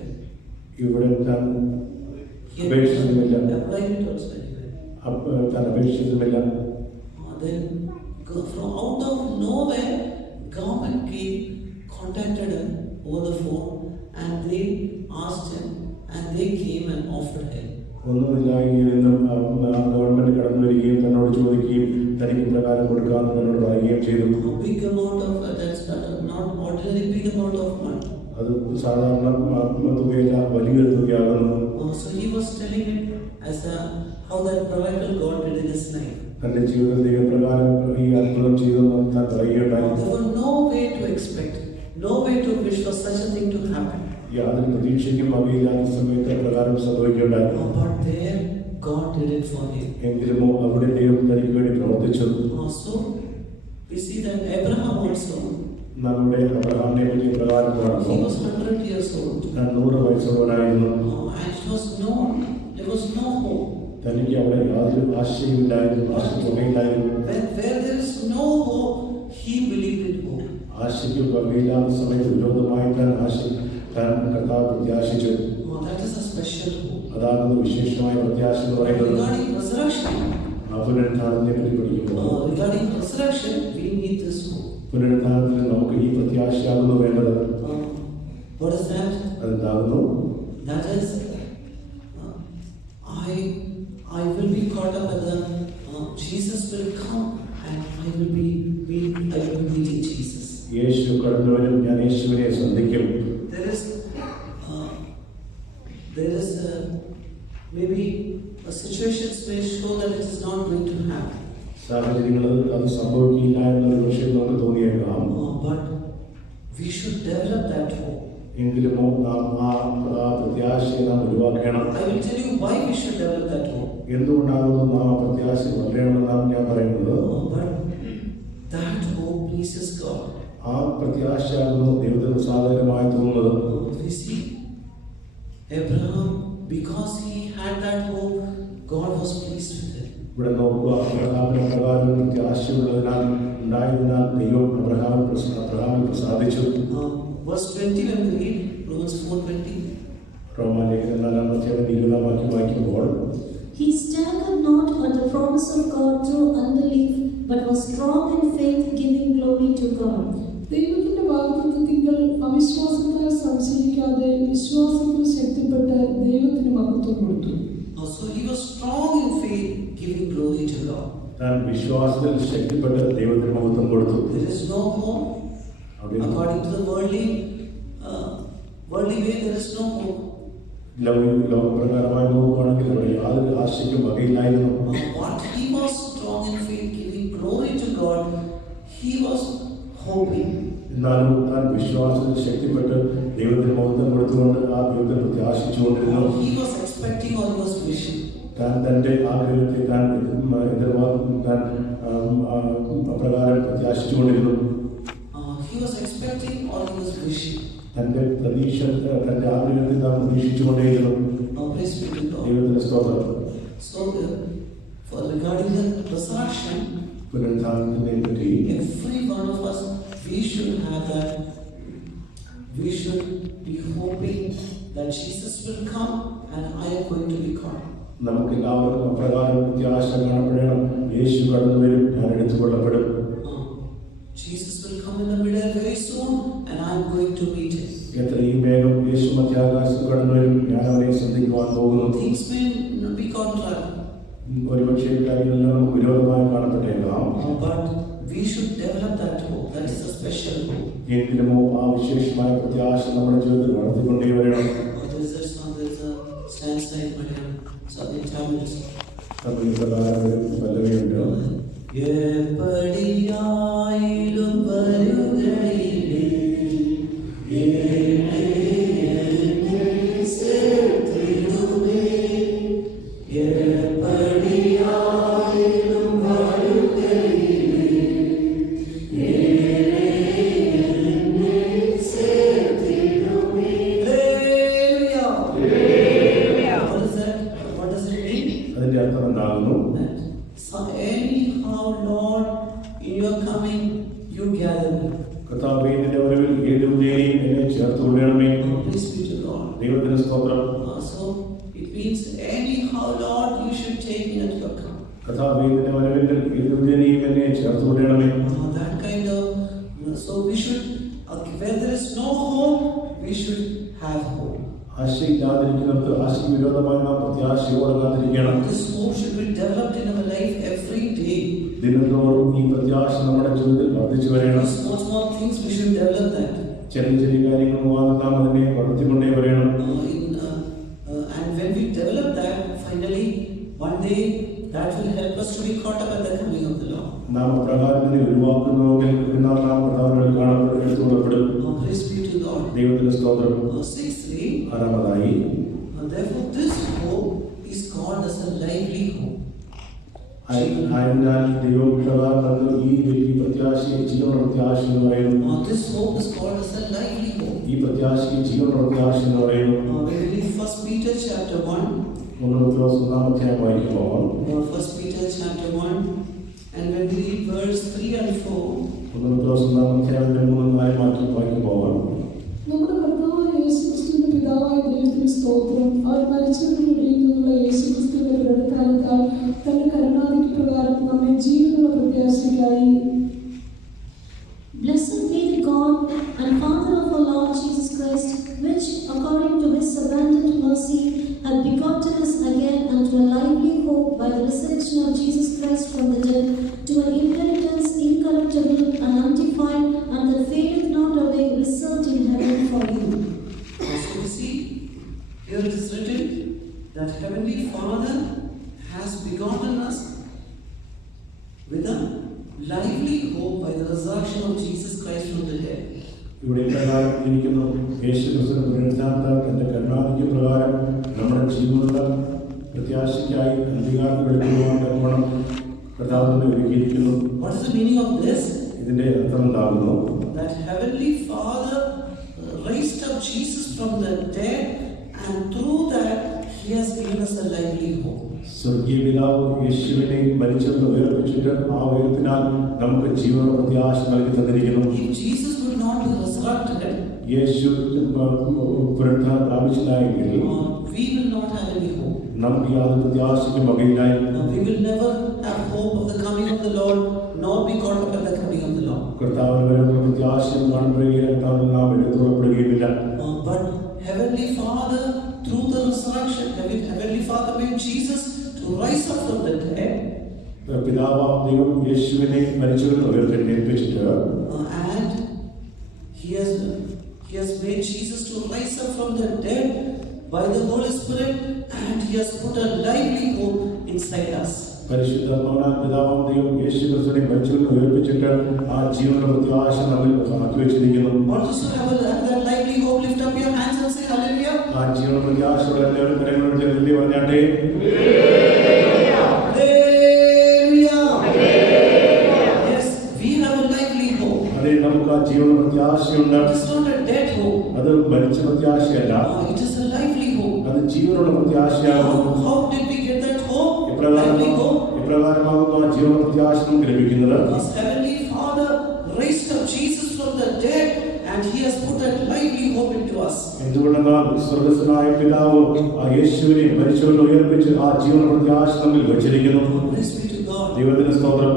ഇവിടെ താൻ അപേക്ഷിച്ചതുമില്ല. താൻ അപേക്ഷിച്ചതുമില്ല. Then from out of nowhere, government came, contacted him over the phone, and they asked him, and they came and offered help. ഒന്നുമില്ലായെങ്കിൽ നിന്നും ഗവൺമെന്റ് കടന്നു വരികയും തന്നോട് ചോദിക്കുകയും തനിക്ക് പ്രകാരം കൊടുക്കാമെന്ന് തന്നോട് പറയുകയും ചെയ്തു. Big amount of that's not ordinary big amount of money. അത് സാധാരണ തുകയല്ല, വലിയൊരു തുകയാകുന്നു. So he was telling it as how that miracle God did in his life. തന്റെ ജീവിതത്തിൽ ദൈവപ്രകാരം ഈ അത്ഭുതം ചെയ്തെന്ന് താൻ പറയുകയുണ്ടായി. There was no way to expect. no way to wish for such a thing to happen. യാതൊരു പ്രതീക്ഷയ്ക്കും വകയില്ലാത്ത സമയത്ത് പ്രകാരം സംഭവിക്കുകയുണ്ടായി. But there God did it for him. എങ്കിലുമോ അവിടെ ദൈവം തനിക്ക് വേണ്ടി പ്രവർത്തിച്ചു. So we see that Abraham also, നമ്മുടെ അബ്രഹാമിനെ പറ്റി പ്രകാരം he കാണുന്നു. was 100 years old. 100 വയസ്സുള്ളവനായിരുന്നു. And it was known, there was no hope. തനിക്ക് അവിടെ യാതൊരു ആശയമില്ലായിരുന്നു, ആശയമില്ലായിരുന്നു. Where there is no hope, he believed in hope. ആശയ്ക്ക് വകയില്ലാത്ത സമയത്ത് വിരോധമായി താൻ കർത്താവ് പ്രത്യാശിച്ചു. That is a special hope. അതാകുന്നു വിശേഷമായ പ്രത്യാശ എന്ന് പറയുന്നത്. Regarding resurrection, പുനരുത്ഥാനത്തെ പറ്റി പഠിക്കുമ്പോൾ regarding resurrection, we need this hope. പുനരുത്ഥാനത്തിൽ നമുക്ക് ഈ പ്രത്യാശയാകുന്നു വേണ്ടത്. What is that? അതെന്താകുന്നു? That is, I will be caught up at the Jesus will come and I will be meeting Jesus. യേശു കടന്നു വരും, ഞാൻ യേശുവിനെ സന്ധിക്കും. There is maybe a situations may show that it is not going to happen. സാഹചര്യങ്ങൾ അത് സംഭവിക്കില്ല എന്നൊരു വിഷയം നമുക്ക് തോന്നിയേക്കാം. But we should develop that hope. എങ്കിലുമോ നാം ആ പ്രത്യാശയെ നാം ഒഴിവാക്കണം. I will tell you why we should develop that hope. എന്തുകൊണ്ടാകുന്നു നാം ആ പ്രത്യാശ വളരണമെന്നാണ് ഞാൻ പറയുന്നത്. But that hope pleases God. ആ പ്രത്യാശയാകുന്നു ദൈവത്തിന് സാധകരമായി തോന്നുന്നത്. We see Abraham, because he had that hope, God was pleased with him. ഇവിടെ നോക്കുക, അബ്രഹാമിന് പ്രകാരം പ്രത്യാശയുള്ളതിനാൽ ഉണ്ടായതിനാൽ ദൈവം അബ്രഹാമിൽ പ്രസാദിച്ചു. Verse 20, when we read Romans 4:20. റോമാലേഖനം 4:20 വാക്യമ്പോൾ He staggered not at the promise of God through unbelief, but was strong in faith, giving glory to God. ദൈവത്തിന്റെ വാഗ്ദത്തത്തിങ്കൽ അവിശ്വാസത്താൽ സംശയിക്കാതെ വിശ്വാസത്തിൽ ശക്തിപ്പെട്ട് ദൈവത്തിന് മഹത്വം കൊടുത്തു. So he was strong in faith, giving glory to God. താൻ വിശ്വാസത്തിൽ ശക്തിപ്പെട്ട് ദൈവത്തിന് മഹത്വം കൊടുത്തു. There is no hope. According to the worldly way, there is no hope. ലോകപ്രകാരമായി നോക്കുകയാണെങ്കിൽ ഇവിടെ യാതൊരു ആശയ്ക്കും വകയില്ലായിരുന്നു. But he was strong in faith, giving glory to God. He was hoping. എന്നാലും താൻ വിശ്വാസത്തിൽ ശക്തിപ്പെട്ട് ദൈവത്തിന് മഹത്വം കൊടുത്തുകൊണ്ട് ആ ദൈവത്തെ പ്രത്യാശിച്ചുകൊണ്ടിരുന്നു. He was expecting or he was wishing. താൻ തന്റെ ആഗ്രഹത്തെ താൻ പ്രകാരം പ്രത്യാശിച്ചുകൊണ്ടിരുന്നു. He was expecting or he was wishing. തന്റെ പ്രതീക്ഷ തന്റെ ആഗ്രഹത്തെ താൻ പ്രതീക്ഷിച്ചുകൊണ്ടേയിരുന്നു. ദൈവത്തിന്റെ സ്തോത്രം. So for regarding the resurrection, പുനരുത്ഥാനത്തിനെ പറ്റി every one of us, we should have that. We should be hoping that Jesus will come and I am going to be caught. നമുക്ക് എല്ലാവർക്കും അപ്രകാരം പ്രത്യാശ കാണപ്പെടണം. യേശു കടന്നു വരും, ഞാൻ എടുത്തുകൊള്ളപ്പെടും. Jesus will come in the middle very soon and I am going to meet him. എത്രയും വേഗം യേശു മധ്യാകാശത്ത് കടന്നു വരും, ഞാൻ അവരെ സന്ധിക്കുവാൻ പോകുന്നു. Things may be contrary. ഒരുപക്ഷേ കാര്യങ്ങളെല്ലാം നമുക്ക് വിരോധമായി കാണപ്പെട്ടേക്കാം. But we should develop that hope. That is a special hope. എങ്കിലുമോ ആ വിശേഷമായ പ്രത്യാശ നമ്മുടെ ജീവിതത്തിൽ വളർത്തിക്കൊണ്ടേ വരണം. There is a stanza in Malayalam, Southern Tamils. Tamil പ്രകാരം ഒരു പല്ലവിയുണ്ട്. എപ്പടിയായിലും വരുകയില്ലേ അതിന്റെ അർത്ഥം എന്താകുന്നു? Anyhow, Lord, in your coming, you gather me. കർത്താവേ, നിന്റെ വരവിൽ ഏതുവരെയും എന്നെ ചേർത്തുകൊള്ളണമേ. Praise be to God. ദൈവത്തിന്റെ സ്തോത്രം. So it means anyhow, Lord, you should take me into account. കർത്താവേ, നിന്റെ വരവിൽ ഏതുവരെയും എന്നെ ചേർത്തുകൊള്ളണമേ. That kind of, so we should, where there is no hope, we should have hope. ആശയില്ലാതിരിക്കുന്നത് ആശയ്ക്ക് വിരോധമായി നാം പ്രത്യാശയോടെ കാത്തിരിക്കണം. This hope should be developed in our life every day. ദിനംതോറും ഈ പ്രത്യാശ നമ്മുടെ ജീവിതത്തിൽ വർദ്ധിച്ചു വരണം. Small things we should develop that. ചെറിയ ചെറിയ കാര്യങ്ങൾ നാം അതിനെ വളർത്തിക്കൊണ്ടേ വരണം. And when we develop that, finally, one day, that will help us to be caught up at the coming of the Lord. നാം പ്രകാരം ഒഴിവാക്കുന്നുവെങ്കിൽ നാം പ്രധാനമായി കാണപ്പെടും. Praise be to God. ദൈവത്തിന്റെ സ്തോത്രം. Sixthly, ആറാമതായി, therefore this hope is called as a lively hope. ആയതിനാൽ ദൈവം പ്രകാരം ഈ വലിയ പ്രത്യാശയെ ജീവനുള്ള പ്രത്യാശ എന്ന് പറയുന്നു. This hope is called as a lively hope. ഈ പ്രത്യാശയെ ജീവനുള്ള പ്രത്യാശ എന്ന് പറയുന്നു. We read 1 Peter chapter 1. 1 അധ്യായം വായിക്കുമ്പോൾ 1 Peter chapter 1, and when we read verse 3 and 4. 1 അധ്യായം 3-4 വായിക്കുമ്പോൾ നമ്മുടെ കർത്താവായ യേശുക്രിസ്തുവിന്റെ പിതാവായ ദൈവത്തിന് സ്തോത്രം. അവർ മരിച്ചവരുടെ ഇടയിൽ നിന്നുള്ള യേശുക്രിസ്തുവിന്റെ ദൃഢകാലത്താൽ തന്റെ കരുണാധിക്യ പ്രകാരം നമ്മെ ജീവനുള്ള പ്രത്യാശയ്ക്കായി. Blessed be the God and Father of our Lord Jesus Christ, which according to his abundant mercy hath begotten us again unto a lively hope by the resurrection of Jesus Christ from the dead, to an inheritance incorruptible and undefiled, and that fadeth not away, reserved in heaven for you. So we see, here it is written that Heavenly Father has begotten us with a lively hope by the resurrection of Jesus Christ from the dead. ഇവിടെ പ്രകാരം ഇരിക്കുന്നു, യേശുക്രിസ്തുവിന്റെ പുനരുത്ഥാനത്താൽ തന്റെ കരുണാധിക്യ പ്രകാരം നമ്മുടെ ജീവനുള്ള പ്രത്യാശയ്ക്കായി അധികാരം എടുക്കുവാൻ തക്കവണ്ണം കർത്താവ് നമ്മെ ഒരുക്കിയിരിക്കുന്നു. What is the meaning of this? ഇതിന്റെ അർത്ഥം എന്താകുന്നു? That Heavenly Father raised up Jesus from the dead, and through that He has given us a lively hope. സ്വർഗീയ പിതാവ് യേശുവിനെ മരിച്ചവരെ ഉയർപ്പിച്ചിട്ട് ആ ഉയർപ്പിനാൽ നമുക്ക് ജീവനുള്ള പ്രത്യാശ നൽകി തന്നിരിക്കുന്നു. If Jesus would not be resurrected, യേശു പുനരുത്ഥാനം പ്രാപിച്ചില്ലായെങ്കിൽ we will not have any hope. നമുക്ക് യാതൊരു പ്രത്യാശയ്ക്കും വകയില്ലായി. We will never have hope of the coming of the Lord, nor be caught up at the coming of the Lord. കർത്താവിന് വരുന്ന പ്രത്യാശയും കാണപ്പെടുകയില്ല, നാം എടുത്തുകൊള്ളപ്പെടുകയില്ല. But Heavenly Father, through the resurrection, Heavenly Father made Jesus to rise up from the dead. പിതാവാം ദൈവം യേശുവിനെ മരിച്ചവരിൽ ഉയർത്തെഴുന്നേൽപ്പിച്ചിട്ട് And He has made Jesus to rise up from the dead by the Holy Spirit, and He has put a lively hope inside us. പരിശുദ്ധാത്മാവിനാൽ പിതാവാം ദൈവം യേശുക്രിസ്തുവിനെ മരിച്ചവരിൽ ഉയർപ്പിച്ചിട്ട് ആ ജീവനുള്ള പ്രത്യാശ നമ്മിൽ ആക്കി വെച്ചിരിക്കുന്നു. Want to have that lively hope? Lift up your hands and say hallelujah. ആ ജീവനുള്ള പ്രത്യാശയുടെ എല്ലാവരും കരങ്ങളോട് ചേർന്ന് പറഞ്ഞാട്ടെ. Yes, we have a lively hope. അതെ, നമുക്ക് ആ ജീവനുള്ള പ്രത്യാശയുണ്ട്. It is not a dead hope. അത് മരിച്ച പ്രത്യാശയല്ല, It is a lively hope. അത് ജീവനുള്ള പ്രത്യാശയാകുന്നു. How did we get that hope? Lively hope. ഇപ്രകാരമാകുന്നു ആ ജീവനുള്ള പ്രത്യാശ നമുക്ക് ലഭിക്കുന്നത്. Because Heavenly Father raised up Jesus from the dead, and He has put that lively hope into us. എന്തുകൊണ്ടെന്നാൽ സ്വർഗ്ഗസ്ഥനായ പിതാവ് ആ യേശുവിനെ മരിച്ചവരിൽ ഉയർപ്പിച്ച് ആ ജീവനുള്ള പ്രത്യാശ നമ്മിൽ വെച്ചിരിക്കുന്നു. Praise be to God. ദൈവത്തിന് സ്തോത്രം.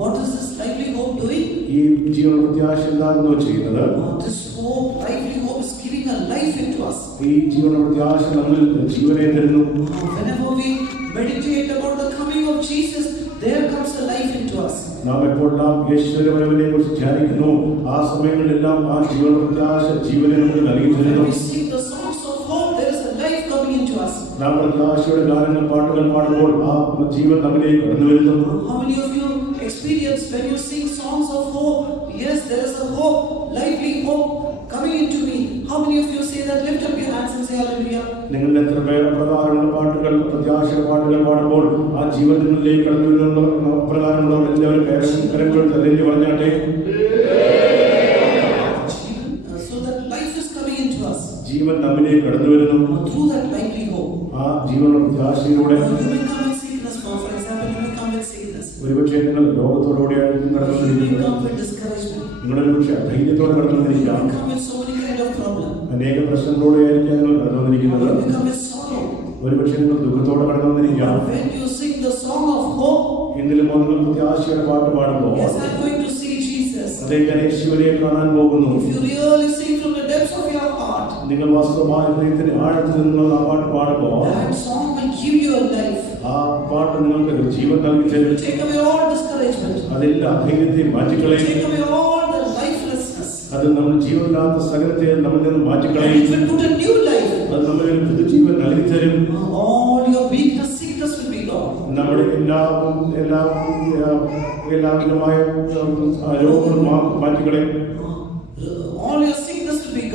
What is this lively hope doing? ഈ ജീവനുള്ള പ്രത്യാശ എന്താകുന്നു ചെയ്യുന്നത്? This hope, lively hope, is giving a life into us. ഈ ജീവനുള്ള പ്രത്യാശ നമ്മിൽ ജീവനെ തരുന്നു. Whenever we meditate about the coming of Jesus, there comes a life into us. നാം എപ്പോഴെല്ലാം യേശുവിന്റെ വരവിനെ കുറിച്ച് ധ്യാനിക്കുന്നു, ആ സമയങ്ങളിലെല്ലാം ആ ജീവനുള്ള പ്രത്യാശ ജീവനെ നമുക്ക് നൽകി തരുന്നു. When we sing the songs of hope, there is a life coming into us. നാം പ്രത്യാശയുടെ ഗാനങ്ങൾ പാട്ടുകൾ പാടുമ്പോൾ ആ ജീവൻ നമ്മിലേക്ക് കടന്നു വരുന്നു. How many of you experience when you sing songs of hope? Yes, there is a hope, lively hope coming into me. How many of you say that? Lift up your hands and say hallelujah. നിങ്ങൾ എത്ര പേർ പ്രകാരമുള്ള പാട്ടുകൾ പ്രത്യാശയുടെ പാട്ടുകൾ പാടുമ്പോൾ ആ ജീവൻ നിങ്ങളിലേക്ക് കടന്നു വരുന്ന പ്രകാരമുള്ളവർ എല്ലാവരും കരങ്ങൾ തല്ലേണ്ടി പറഞ്ഞാട്ടെ. So that life is coming into us. ജീവൻ നമ്മിലേക്ക് കടന്നു വരുന്നു. Through that lively hope. ആ ജീവനുള്ള പ്രത്യാശയിലൂടെ You may come with sickness, for example, you may come with sickness. ഒരുപക്ഷെ നിങ്ങൾ രോഗത്തോടുകൂടിയാണ് You may നടന്നുകൊണ്ടിരിക്കുന്നത്. come with discouragement. നിങ്ങളൊരു പക്ഷേ ധൈര്യത്തോടെ കടന്നുകൊണ്ടിരിക്കാം. You may come with so many kind of problems. അനേക പ്രശ്നങ്ങളോടെയായിരിക്കാം നിങ്ങൾ കടന്നുകൊണ്ടിരിക്കുന്നത്. You may come with sorrow. ഒരുപക്ഷെ നിങ്ങൾ ദുഃഖത്തോടെ കടന്നുകൊണ്ടിരിക്കാം. When you sing the song of hope, എങ്കിലും നിങ്ങൾ പ്രത്യാശയുടെ പാട്ട് പാടുമ്പോൾ yes, I'm going to see Jesus. അതേ ഞാൻ യേശുവിനെ കാണാൻ പോകുന്നു. If you really sing from the depths of your heart, നിങ്ങൾ വാസ്തവമായ ഹൃദയത്തിന്റെ ആഴത്തിൽ നിന്നുള്ള ആ പാട്ട് പാടുമ്പോൾ that song will give you a life. ആ പാട്ട് നിങ്ങൾക്ക് ജീവൻ നൽകി തരും. Take away all discouragement. അതെല്ലാം ധൈര്യത്തെ മാറ്റിക്കളയും. Take away all the lifelessness. അത് നമ്മൾ ജീവനില്ലാത്ത സകലത്തെ നമ്മിൽ നിന്ന് മാറ്റിക്കളയും. It will put a new life. അത് നമ്മളിൽ പുതുജീവൻ നൽകി തരും. All your weakness, sickness will be gone. നമ്മുടെ എല്ലാവിധമായ രോഗങ്ങളും മാറ്റിക്കളയും. All your sickness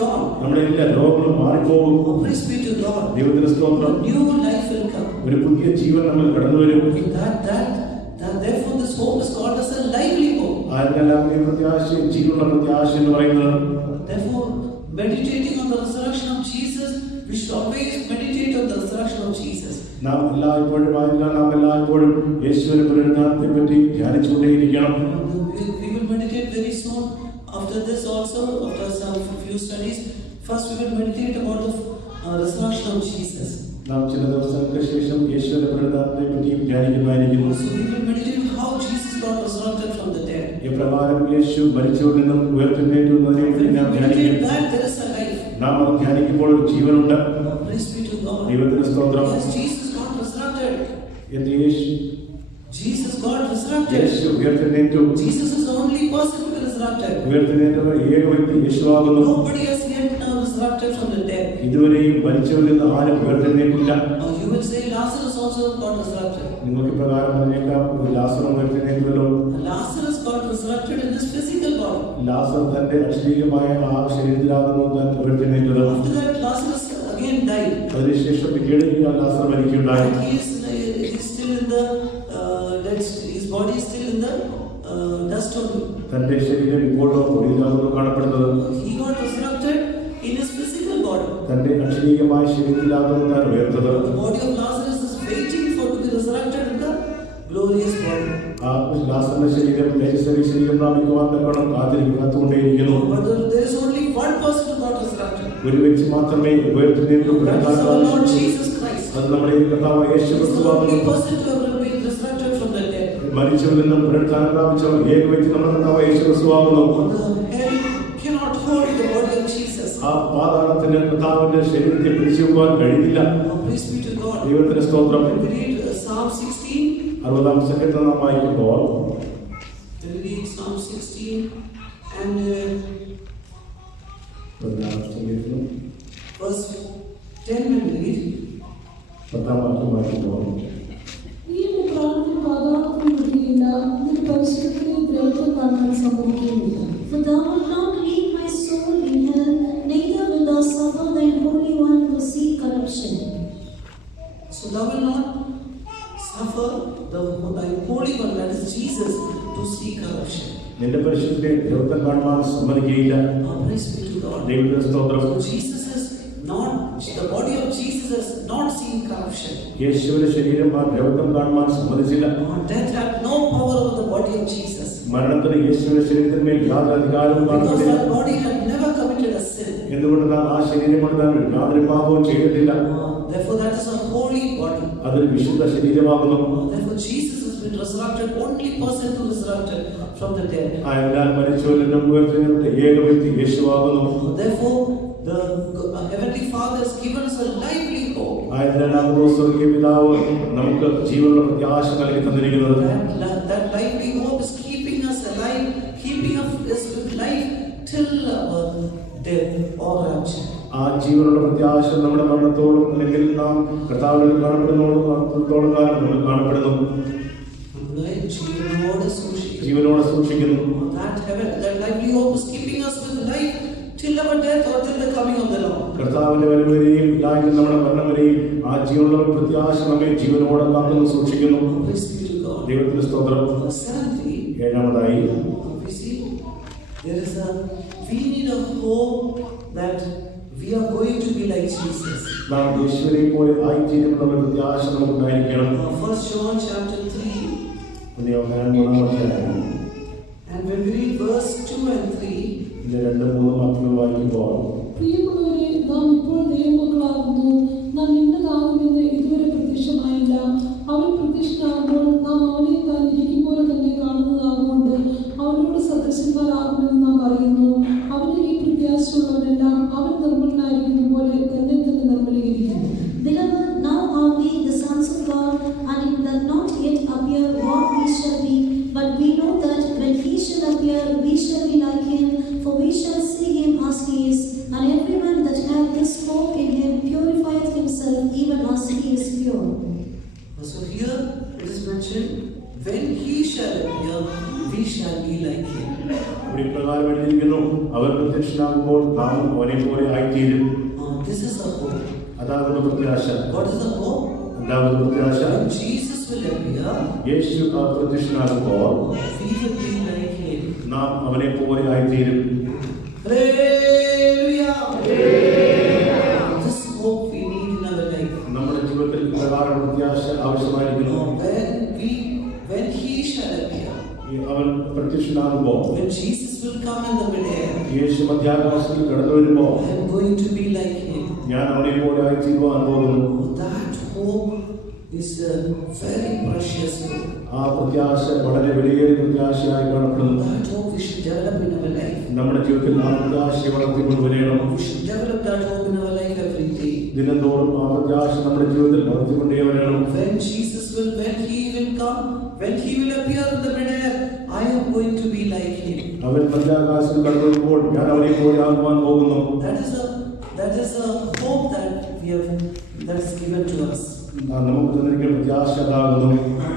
gone. നമ്മുടെ എല്ലാ രോഗങ്ങളും മാറിപ്പോകും. Praise be to God. ദൈവത്തിന് സ്തോത്രം. A new life will come. ഒരു പുതിയ ജീവൻ നമ്മൾ കടന്നു വരും. Therefore this hope is called as a lively hope. ആരെല്ലാം ഈ പ്രത്യാശ, ജീവനുള്ള പ്രത്യാശ എന്ന് പറയുന്നത്. Therefore, meditating on the resurrection of Jesus, we should always meditate on the resurrection of Jesus. നാം എല്ലായ്പ്പോഴും യേശുവിന്റെ പുനരുത്ഥാനത്തെ പറ്റി ധ്യാനിച്ചുകൊണ്ടേയിരിക്കണം. We will meditate very soon after this also, after some few studies. First we will meditate about the resurrection of Jesus. നാം ചില ദിവസങ്ങൾക്ക് ശേഷം യേശുവിന്റെ പുനരുത്ഥാനത്തെ പറ്റി ധ്യാനിക്കുന്നതായിരിക്കുന്നു. So we will meditate how Jesus got resurrected from the dead. എപ്രകാരം യേശു മരിച്ചവരിൽ നിന്നും ഉയർത്തെഴുന്നേറ്റതിനെ പറ്റി നാം ധ്യാനിക്കും. There is a life. നാം അത് ധ്യാനിക്കുമ്പോൾ ഒരു ജീവനുണ്ട്. Praise be to God. ദൈവത്തിന് സ്തോത്രം. Yes, Jesus got resurrected. Jesus got resurrected. യേശു ഉയർത്തെഴുന്നേറ്റു. Jesus is the only person who resurrected. ഉയർത്തെഴുന്നേറ്റവർ ഏക വ്യക്തി യേശുവാകുന്നു. Nobody has yet now resurrected from the dead. ഇതുവരെയും മരിച്ചവരിൽ നിന്ന് ആരും ഉയർത്തെഴുന്നേറ്റില്ല. You will say Lazarus also got resurrected. നിങ്ങൾക്ക് പ്രകാരം പറഞ്ഞേക്കാം ലാസറും ഉയർത്തെഴുന്നേറ്റുവല്ലോ. Lazarus got resurrected in his physical body. ലാസർ തന്റെ അക്ഷരീയമായ ആ ശരീരത്തിലാകുന്നു താൻ ഉയർത്തെഴുന്നേറ്റത്. After that, Lazarus again died. അതിനുശേഷം പിന്നീട് ലാസർ മരിക്കുകയുണ്ടായി. He is still in the his body is still in the dust only. തന്റെ ശരീരം ഇപ്പോഴും പൊടിയിലാകുന്നു കാണപ്പെടുന്നത്. He got resurrected in his physical body. തന്റെ അക്ഷരീയമായ ശരീരത്തിലാകുന്നു താൻ ഉയർത്തത്. The body of Lazarus is waiting to be resurrected in the glorious body. ആ ലാസറിന്റെ ശരീരം തേജസ്സേറിയ ശരീരം പ്രാപിക്കുവാൻ തക്കവണ്ണം കാത്തുകൊണ്ടേയിരിക്കുന്നു. But there is only one person who got resurrected. ഒരു വ്യക്തി മാത്രമേ ഉയർത്തെഴുന്നേറ്റു. That is our Lord Jesus Christ. അത് നമ്മുടെ കർത്താവായ യേശു He is the ക്രിസ്തുവാകുന്നു. only person to ever be resurrected from the dead. മരിച്ചവരിൽ നിന്നും പുനരുത്ഥാനം പ്രാപിച്ച ഏക വ്യക്തി നമ്മുടെ കർത്താവായ യേശു ക്രിസ്തുവാകുന്നു. The hell cannot hold the body of Jesus. ആ പാതാളത്തിന് കർത്താവിന്റെ ശരീരത്തെ പിടിച്ചു വെക്കുവാൻ കഴിയില്ല. Praise be to God. ദൈവത്തിന്റെ സ്തോത്രം. When we read Psalm 16, 60-ാം സങ്കീർത്തനം നാം വായിക്കുമ്പോൾ when we read Psalm 16 and verse 10, when we read, 10-ാം വാക്യം വായിക്കുമ്പോൾ ഈ പ്രാണന് പാതാളത്തിൽ വിടുകയില്ല, നിന്റെ പരിശുദ്ധനെ ദ്രവ്യത്തെ കാണാൻ സമ്മതിക്കുകയില്ല. For thou wilt not leave my soul in hell, neither wilt thou suffer thine Holy One to see corruption. so thou wilt not suffer thy Holy One, that is Jesus, to see corruption. നിന്റെ പരിശുദ്ധനെ ദ്രവ്യത്തെ കാണുവാൻ സമ്മതിക്കുകയില്ല. Praise be to God. ദൈവത്തിന്റെ സ്തോത്രം. So Jesus is not, the body of Jesus has not seen corruption. യേശുവിന്റെ ശരീരം ആ ദ്രവ്യം കാണുവാൻ സമ്മതിച്ചില്ല. Death had no power over the body of Jesus. മരണത്തിന് യേശുവിന്റെ ശരീരത്തിന്മേൽ യാതൊരു അധികാരവും Because കാണുന്നില്ല. that body had never committed a sin. എന്തുകൊണ്ടെന്നാൽ ആ ശരീരം കൊണ്ട് താൻ യാതൊരു പാപവും ചെയ്തിട്ടില്ല. Therefore that is a holy body. അതൊരു വിശുദ്ധ ശരീരമാകുന്നു. Therefore Jesus has been resurrected, only person who resurrected from the dead. ആയതിനാൽ മരിച്ചവരിൽ നിന്നും ഉയർത്തെഴുന്നേറ്റ ഏക വ്യക്തി യേശുവാകുന്നു. Therefore the Heavenly Father has given us a lively hope. ആയതിനാൽ ആ സ്വർഗീയ പിതാവ് നമുക്ക് ജീവനുള്ള പ്രത്യാശ നൽകി തന്നിരിക്കുന്നത്. That lively hope is keeping us alive, keeping us with life till our death or rapture. ആ ജീവനുള്ള പ്രത്യാശ നമ്മുടെ മരണത്തോളം അല്ലെങ്കിൽ നാം കർത്താവിൽ കാണപ്പെടുന്നോളം കാലം നമ്മൾ കാണപ്പെടുന്നു. ജീവനോടെ സൂക്ഷിക്കുന്നു. That lively hope is keeping us with life till our death or till the coming of the Lord. കർത്താവിന്റെ വരവ് വരെയും ഇല്ലായെങ്കിൽ നമ്മുടെ മരണം വരെയും ആ ജീവനുള്ള പ്രത്യാശ നമ്മെ ജീവനോടെ കാക്കുന്നു, സൂക്ഷിക്കുന്നു. ദൈവത്തിന്റെ സ്തോത്രം. ഏഴാമതായി we need a hope that we are going to be like Jesus. നാം യേശുവിനെ പോലെ ആയിത്തീരുമെന്നുള്ള പ്രത്യാശ നമുക്കുണ്ടായിരിക്കണം. 1 John chapter 3. And when we read verse 2 and 3, ഇതിന്റെ 2-3 വാക്യങ്ങൾ വായിക്കുമ്പോൾ പ്രിയമുള്ളവരെ, നാം ഇപ്പോൾ ദൈവമക്കളാകുന്നു, നാം ഇന്നതാകുമെന്ന് ഇതുവരെ പ്രത്യക്ഷമായില്ല. അവൻ പ്രത്യക്ഷനാകുമ്പോൾ നാം അവനെ താൻ ഇരിക്കുമ്പോൾ തന്നെ കാണുന്നതാകൊണ്ട് അവനോട് സദൃശന്മാരാകുമെന്ന് നാം അറിയുന്നു. അവന് ഈ പ്രത്യാശയുള്ളവരെല്ലാം അവൻ നിർമ്മലനായിരിക്കുന്ന പോലെ തന്നെ തന്നെ നിർമ്മലീകരിക്കുന്നു. Beloved, now are we the sons of God, and it does not yet appear what we shall be, but we know that when he shall appear, we shall be like him, for we shall see him as he is. And everyone that hath this hope in him purifieth himself, even as he is pure. So here it is mentioned, when he shall appear, we shall be like him. ഇവിടെ പ്രകാരം എഴുതിയിരിക്കുന്നു, അവൻ പ്രത്യക്ഷനാകുമ്പോൾ നാം അവനെ പോലെ ആയിത്തീരും. This is the hope. അതാകുന്ന പ്രത്യാശ. What is the hope? എന്താകുന്ന പ്രത്യാശ? When Jesus will appear, Yeshu പ്രത്യക്ഷനാകുമ്പോൾ we will be like him. നാം അവനെ പോലെ ആയിത്തീരും. Hallelujah. This hope we need in our life. നമ്മുടെ ജീവിതത്തിൽ പ്രകാരം പ്രത്യാശ ആവശ്യമായിരിക്കുന്നു. When he shall appear, അവൻ പ്രത്യക്ഷനാകുമ്പോൾ, when Jesus will come in the midair, യേശു മധ്യാകാശത്തിൽ കടന്നു വരുമ്പോൾ I am going to be like him. ഞാൻ അവനെ പോലെ ആയിത്തീരുവാൻ പോകുന്നു. That hope is a very precious hope. ആ പ്രത്യാശ വളരെ വിലയേറിയ പ്രത്യാശയായി കാണപ്പെടുന്നു. That hope we should develop in our life. നമ്മുടെ ജീവിതത്തിൽ ആ പ്രത്യാശ വളർത്തിക്കൊണ്ട് വരണം. We should develop that hope in our life every day. ദിനംതോറും ആ പ്രത്യാശ നമ്മുടെ ജീവിതത്തിൽ വളർത്തിക്കൊണ്ടേ വരണം. When he will come, when he will appear in the midair, I am going to be like him. അവൻ മധ്യാകാശത്തിൽ കടന്നു വരുമ്പോൾ ഞാൻ അവനെ പോലെ ആകുവാൻ പോകുന്നു. That is a hope that is given to us. നമുക്ക് തന്നിരിക്കുന്ന പ്രത്യാശ അതാകുന്നു.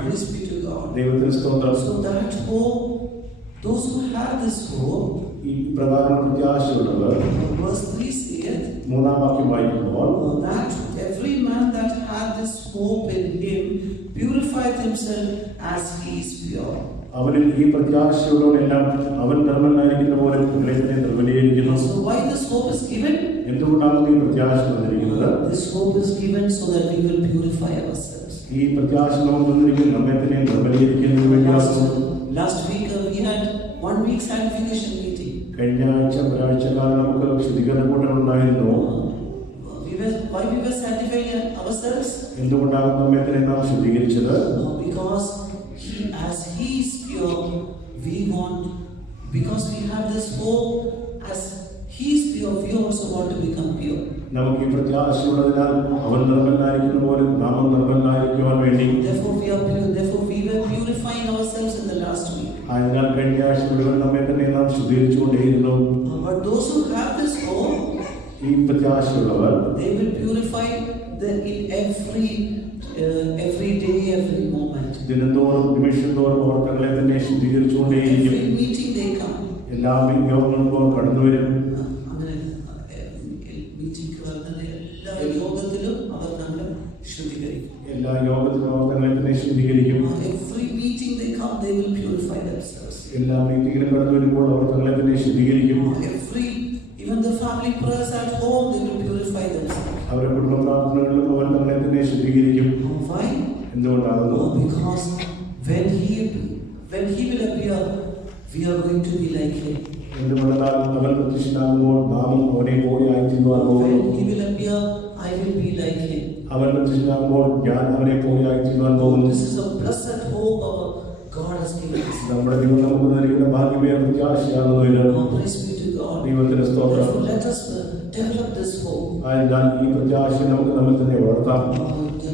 Praise be to God. ദൈവത്തിന് സ്തോത്രം. So that hope, those who have this hope, ഈ പ്രകാരം പ്രത്യാശയുള്ളവർ verse 3 saith, മൂന്നാം വാക്യം വായിക്കുമ്പോൾ that every man that had this hope in him purified himself as he is pure. അവനിൽ ഈ പ്രത്യാശയുള്ളവനെല്ലാം അവൻ ധർമ്മനായിരിക്കുന്ന പോലെ ഹൃദയത്തിനെ നിർമ്മലീകരിക്കുന്നു. So why this hope is given? എന്തുകൊണ്ടാണ് ഈ പ്രത്യാശ തന്നിരിക്കുന്നത്? This hope is given so that we will purify ourselves. ഈ പ്രത്യാശ നമുക്ക് തന്നിരിക്കുന്ന നമ്മെ തന്നെ നിർമ്മലീകരിക്കുന്നതിന് വേണ്ടിയാണ്. Last week we had 1 week sanctification meeting. കഴിഞ്ഞ ഒരാഴ്ച കാലം നമുക്ക് ശുദ്ധീകരണ കൂട്ടം ഉണ്ടായിരുന്നു. Why we were sanctifying ourselves? എന്തുകൊണ്ടാണ് നമ്മെ തന്നെ നാം ശുദ്ധീകരിച്ചത്? Because as he is pure, because we have this hope, as he is pure, we also want to become pure. നമുക്ക് ഈ പ്രത്യാശയുള്ളതിനാൽ അവൻ നിർമ്മലനായിരിക്കുന്ന പോലെ നാം നിർമ്മലനായിരിക്കുവാൻ വേണ്ടി Therefore we were purifying ourselves in the last week. അതിനാൽ കഴിഞ്ഞ ആഴ്ച മുഴുവൻ നമ്മെ തന്നെ നാം ശുദ്ധീകരിച്ചുകൊണ്ടേയിരുന്നു. But those who have this hope, ഈ പ്രത്യാശയുള്ളവർ they will purify in every day, every moment. ദിനംതോറും നിമിഷംതോറും അവർ തങ്ങളെ തന്നെ ശുദ്ധീകരിച്ചുകൊണ്ടേയിരിക്കും. Every meeting they come. എല്ലാ യോഗങ്ങൾക്കും കടന്നു വരും. അങ്ങനെ മീറ്റിംഗ് വരുന്ന എല്ലാ യോഗത്തിലും അവർ നമ്മളെ ശുദ്ധീകരിക്കും. എല്ലാ യോഗത്തിലും അവർ തങ്ങളെ തന്നെ ശുദ്ധീകരിക്കും. Every meeting they come, they will purify themselves. എല്ലാ മീറ്റിംഗിലും കടന്നു വരുമ്പോൾ അവർ തങ്ങളെ തന്നെ ശുദ്ധീകരിക്കും. Even the family prayers at home, they will purify themselves. അവരുടെ കുടുംബ പ്രാർത്ഥനകളിലും അവർ തങ്ങളെ തന്നെ ശുദ്ധീകരിക്കും. Why? എന്തുകൊണ്ടാകുന്നു? Because when he will appear, we are going to be like him. എന്തുകൊണ്ടെന്നാൽ അവൻ പ്രത്യക്ഷനാകുമ്പോൾ നാം അവനെ പോലെ ആയിത്തീരുവാൻ പോകുന്നു. When he will appear, I will be like him. അവൻ പ്രത്യക്ഷനാകുമ്പോൾ ഞാൻ അവനെ പോലെ ആയിത്തീരുവാൻ പോകുന്നു. This is a blessed hope our God has given us. നമ്മുടെ ദൈവം നമുക്ക് നൽകുന്ന ഭാഗ്യമേ പ്രത്യാശയാകുന്നു ഇത്. Praise be to God. ദൈവത്തിന് സ്തോത്രം. Therefore, let us develop this hope. അതിനാൽ ഈ പ്രത്യാശ നമുക്ക് നമ്മിൽ തന്നെ വളർത്താം.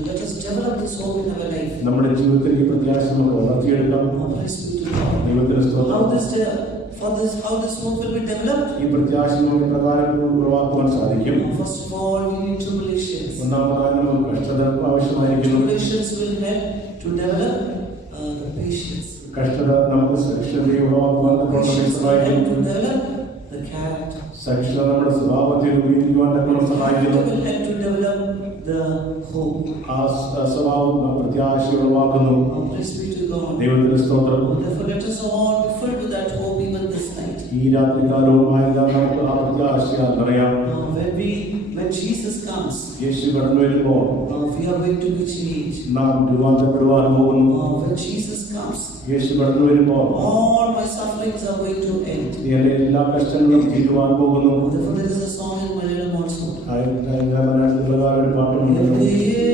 Let us develop this hope in our life. നമ്മുടെ ജീവിതത്തിൽ ഈ പ്രത്യാശ നമുക്ക് വളർത്തിയെടുക്കാം. Praise be to God. ദൈവത്തിന് സ്തോത്രം. How this hope will be developed? ഈ പ്രത്യാശ നമുക്ക് പ്രകാരം ഉളവാക്കുവാൻ സാധിക്കും. First of all, we need tribulations. ഒന്നാമതായി നമുക്ക് കഷ്ടത ആവശ്യമായിരിക്കുന്നു. Tribulations will help to develop the patience. കഷ്ടത നമുക്ക് സഹിഷ്ണുതയെ ഉളവാക്കുവാൻ സഹായിക്കും. To develop the character. സഹിഷ്ണുത നമ്മുടെ സ്വഭാവത്തെ രൂപീകരിക്കുവാൻ സഹായിക്കുന്നു. Will help to develop the hope. ആ സ്വഭാവം പ്രത്യാശ ഉളവാക്കുന്നു. Praise be to God. ദൈവത്തിന് സ്തോത്രം. Therefore, let us all be filled with that hope even this night. ഈ രാത്രികാലവുമായെല്ലാം നമുക്ക് ആ പ്രത്യാശയാൽ നിറയാം. When Jesus comes, യേശു കടന്നു വരുമ്പോൾ we are going to be changed. നാം രൂപാന്തരപ്പെടുവാൻ പോകുന്നു. When Jesus comes, യേശു കടന്നു വരുമ്പോൾ all my sufferings are going to end. എന്റെ എല്ലാ കഷ്ടങ്ങളും തീരുവാൻ പോകുന്നു. Therefore, there is a song in Malayalam also. ഒരു പാട്ടുണ്ട്. Yeah.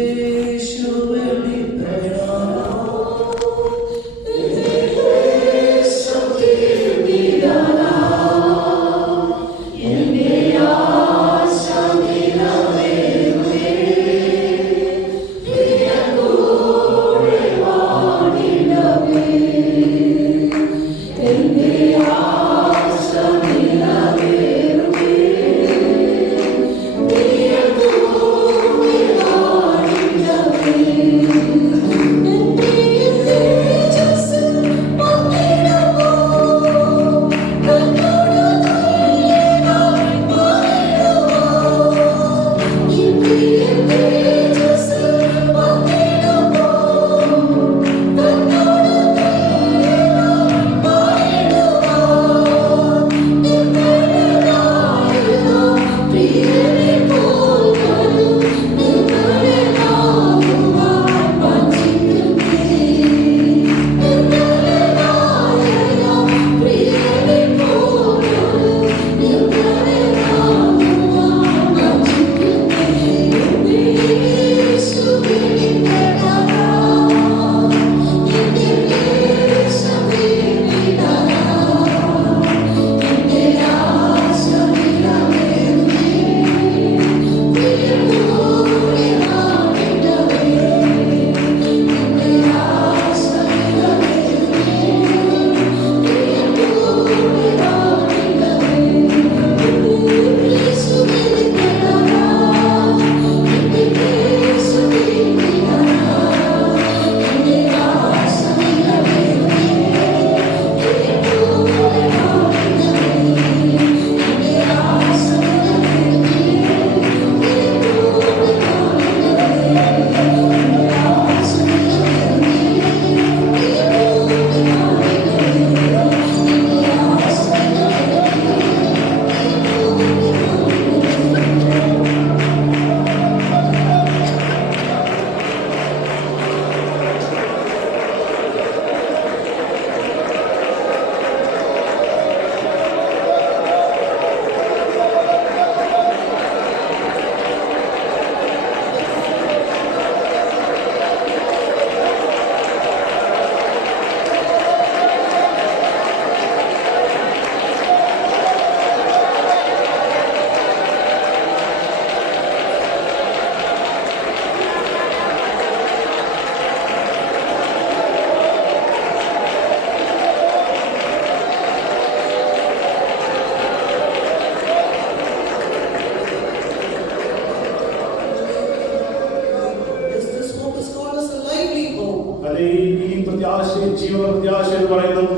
അതെ ഈ പ്രത്യാശ ജീവന പ്രത്യാശ എന്ന് പറയുന്നത്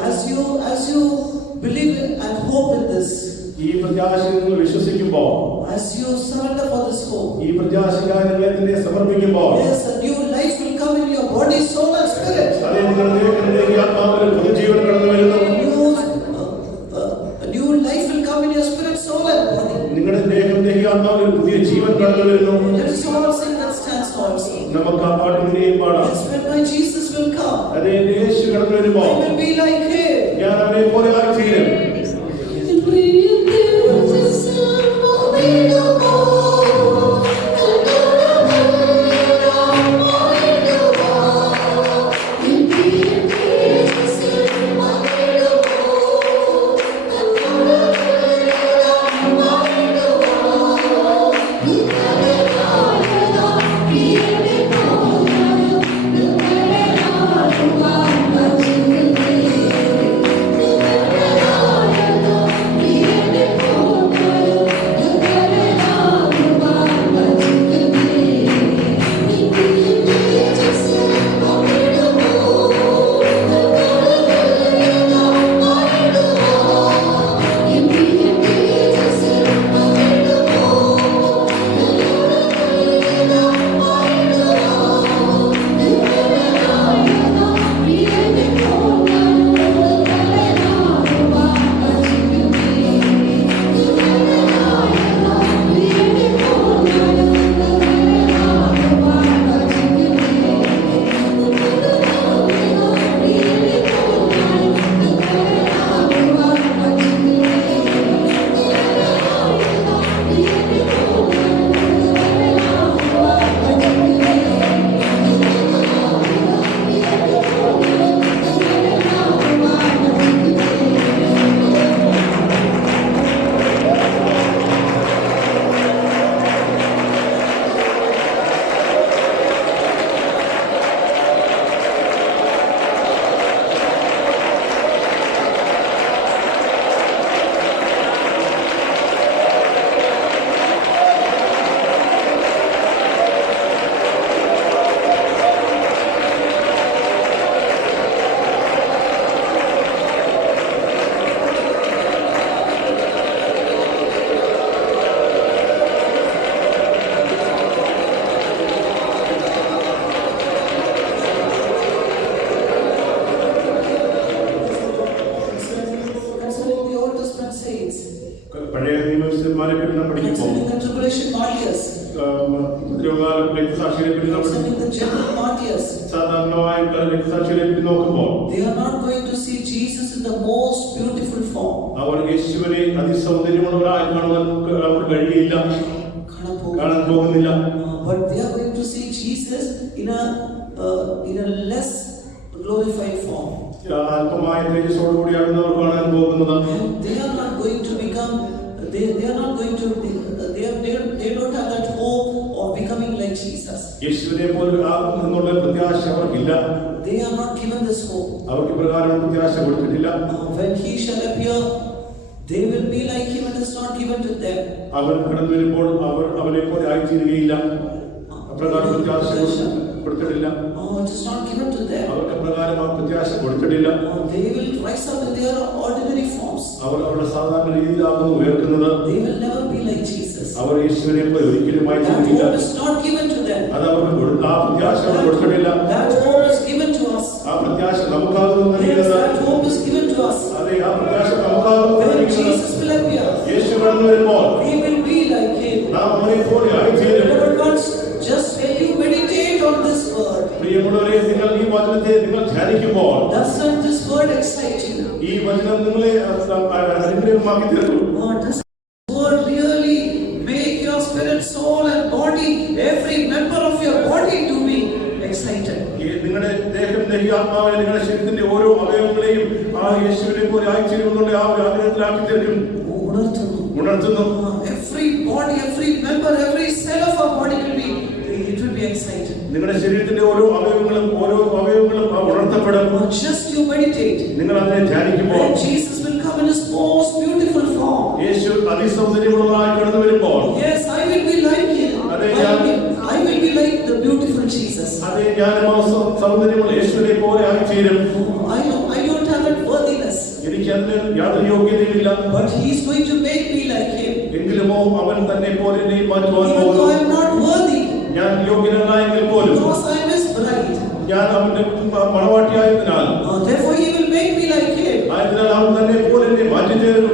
as you believe and hope in this, ഈ പ്രത്യാശയിൽ നിങ്ങൾ വിശ്വസിക്കുമ്പോൾ, as you surrender for this hope, ഈ പ്രത്യാശയ്ക്കായി നിങ്ങൾ ഇതിനെ സമർപ്പിക്കുമ്പോൾ, yes, a new life will come in your body, soul and spirit. അതെ നിങ്ങളുടെ ആത്മാവിൽ പുതുജീവൻ കടന്നു വരുന്നു. A new life will come in your spirit, soul and body. നിങ്ങളുടെ ദേഹം ആത്മാവിൽ പുതിയ ജീവൻ കടന്നു വരുന്നു. Let us all sing that stands also. നമുക്ക് ആ പാട്ടിനെയും പാടാം. Yes, when my Jesus will come, അതെ യേശു കടന്നു വരുമ്പോൾ I will be like him. ഞാൻ അവനെ പോലെ ആയിത്തീരും. പഴയ നിയമസ്ഥന്മാരെ പറ്റി നാം പഠിക്കുമ്പോൾ സാധാരണമായിട്ടുള്ള രക്തസാക്ഷികളെ പറ്റി നോക്കുമ്പോൾ അവർ യേശുവിനെ അതിസൗന്ദര്യമുള്ളവരായി കാണുവാൻ അവർക്ക് കഴിയില്ല, കാണാൻ പോകുന്നില്ല. But they are going to see Jesus in a less glorified form. അല്പമായ തേജസ്സോടുകൂടിയാണ് അവർ കാണാൻ പോകുന്നത്. They are not going to become. They are not going to. They don't have that hope of becoming like Jesus. യേശുവിനെ പോലെ ആകുമെന്നുള്ള പ്രത്യാശ അവർക്കില്ല. They are not given this hope. അവർക്ക് പ്രകാരം പ്രത്യാശ കൊടുത്തിട്ടില്ല. When he shall appear, they will be like him, and it's not given to them. അവൻ കടന്നു വരുമ്പോൾ അവർ അവനെ പോലെ ആയിത്തീരുകയില്ല. അപ്രകാരം പ്രത്യാശ കൊടുത്തിട്ടില്ല. It is not given to them. അവർക്ക് പ്രകാരം ആ പ്രത്യാശ കൊടുത്തിട്ടില്ല. They will rise up in their ordinary forms. അവർ അവരുടെ സാധാരണ രീതിയിലാകുന്നു ഉയർത്തുന്നത്. They will never be like Jesus. അവർ യേശുവിനെ പോലെ ഒരിക്കലും ആയിത്തീരുകയില്ല. That hope is not given to them. അത് അവർക്ക് ആ പ്രത്യാശ കൊടുത്തിട്ടില്ല. That hope is given to us. ആ പ്രത്യാശ നമുക്കാകുന്നു. Yes, that hope is given to us. അതെ, ആ പ്രത്യാശ നമുക്കാകുന്നു. When Jesus will appear, യേശു കടന്നു വരുമ്പോൾ we will be like him. നാം അവനെ പോലെ ആയിത്തീരും. Beloved ones, just when you meditate on this word, പ്രിയമുള്ളവരെ, നിങ്ങൾ ഈ വചനത്തെ നിങ്ങൾ ധ്യാനിക്കുമ്പോൾ doesn't this word excite you? ഈ വചനം നിങ്ങളെ അനുഗ്രഹമാക്കി തീർക്കും. Does this word really make your spirit, soul and body, every member of your body to be excited? നിങ്ങളുടെ ദേഹം, ആത്മാവിനെ, നിങ്ങളുടെ ശരീരത്തിന്റെ ഓരോ അവയവങ്ങളെയും ആ യേശുവിനെ പോലെ ആയിത്തീരുമെന്നുള്ള ആ ഒരു ആഗ്രഹത്തിലാക്കി തീർക്കും. ഉണർത്തുന്നു. Every body, every member, every cell of our body will be excited. നിങ്ങളുടെ ശരീരത്തിന്റെ ഓരോ അവയവങ്ങളും ഉണർത്തപ്പെടും. Just you meditate. നിങ്ങൾ അതിനെ ധ്യാനിക്കുമ്പോൾ When Jesus will come in his most beautiful form. യേശു അതിസൗന്ദര്യമുള്ളതായി കടന്നു വരുമ്പോൾ, Yes, I will be like him. I will be like the beautiful Jesus. അതേ ഞാനും ആ സൗന്ദര്യമുള്ള യേശുവിനെ പോലെ ആയിത്തീരും. I don't have that worthiness. എനിക്ക് അതിന് യാതൊരു യോഗ്യതയുമില്ല. But He is going to make me like Him. എങ്കിലുമോ അവൻ തന്നെ പോലെ എന്നെ മാറ്റുവാൻ Even though I am not worthy. ഞാൻ യോഗ്യനായെങ്കിൽ പോലും. Because I am His bride. ഞാൻ അവന്റെ മണവാട്ടിയായതിനാൽ. Therefore He will make me like Him. ആയതിനാൽ അവൻ തന്നെ പോലെ എന്നെ മാറ്റിത്തീരും.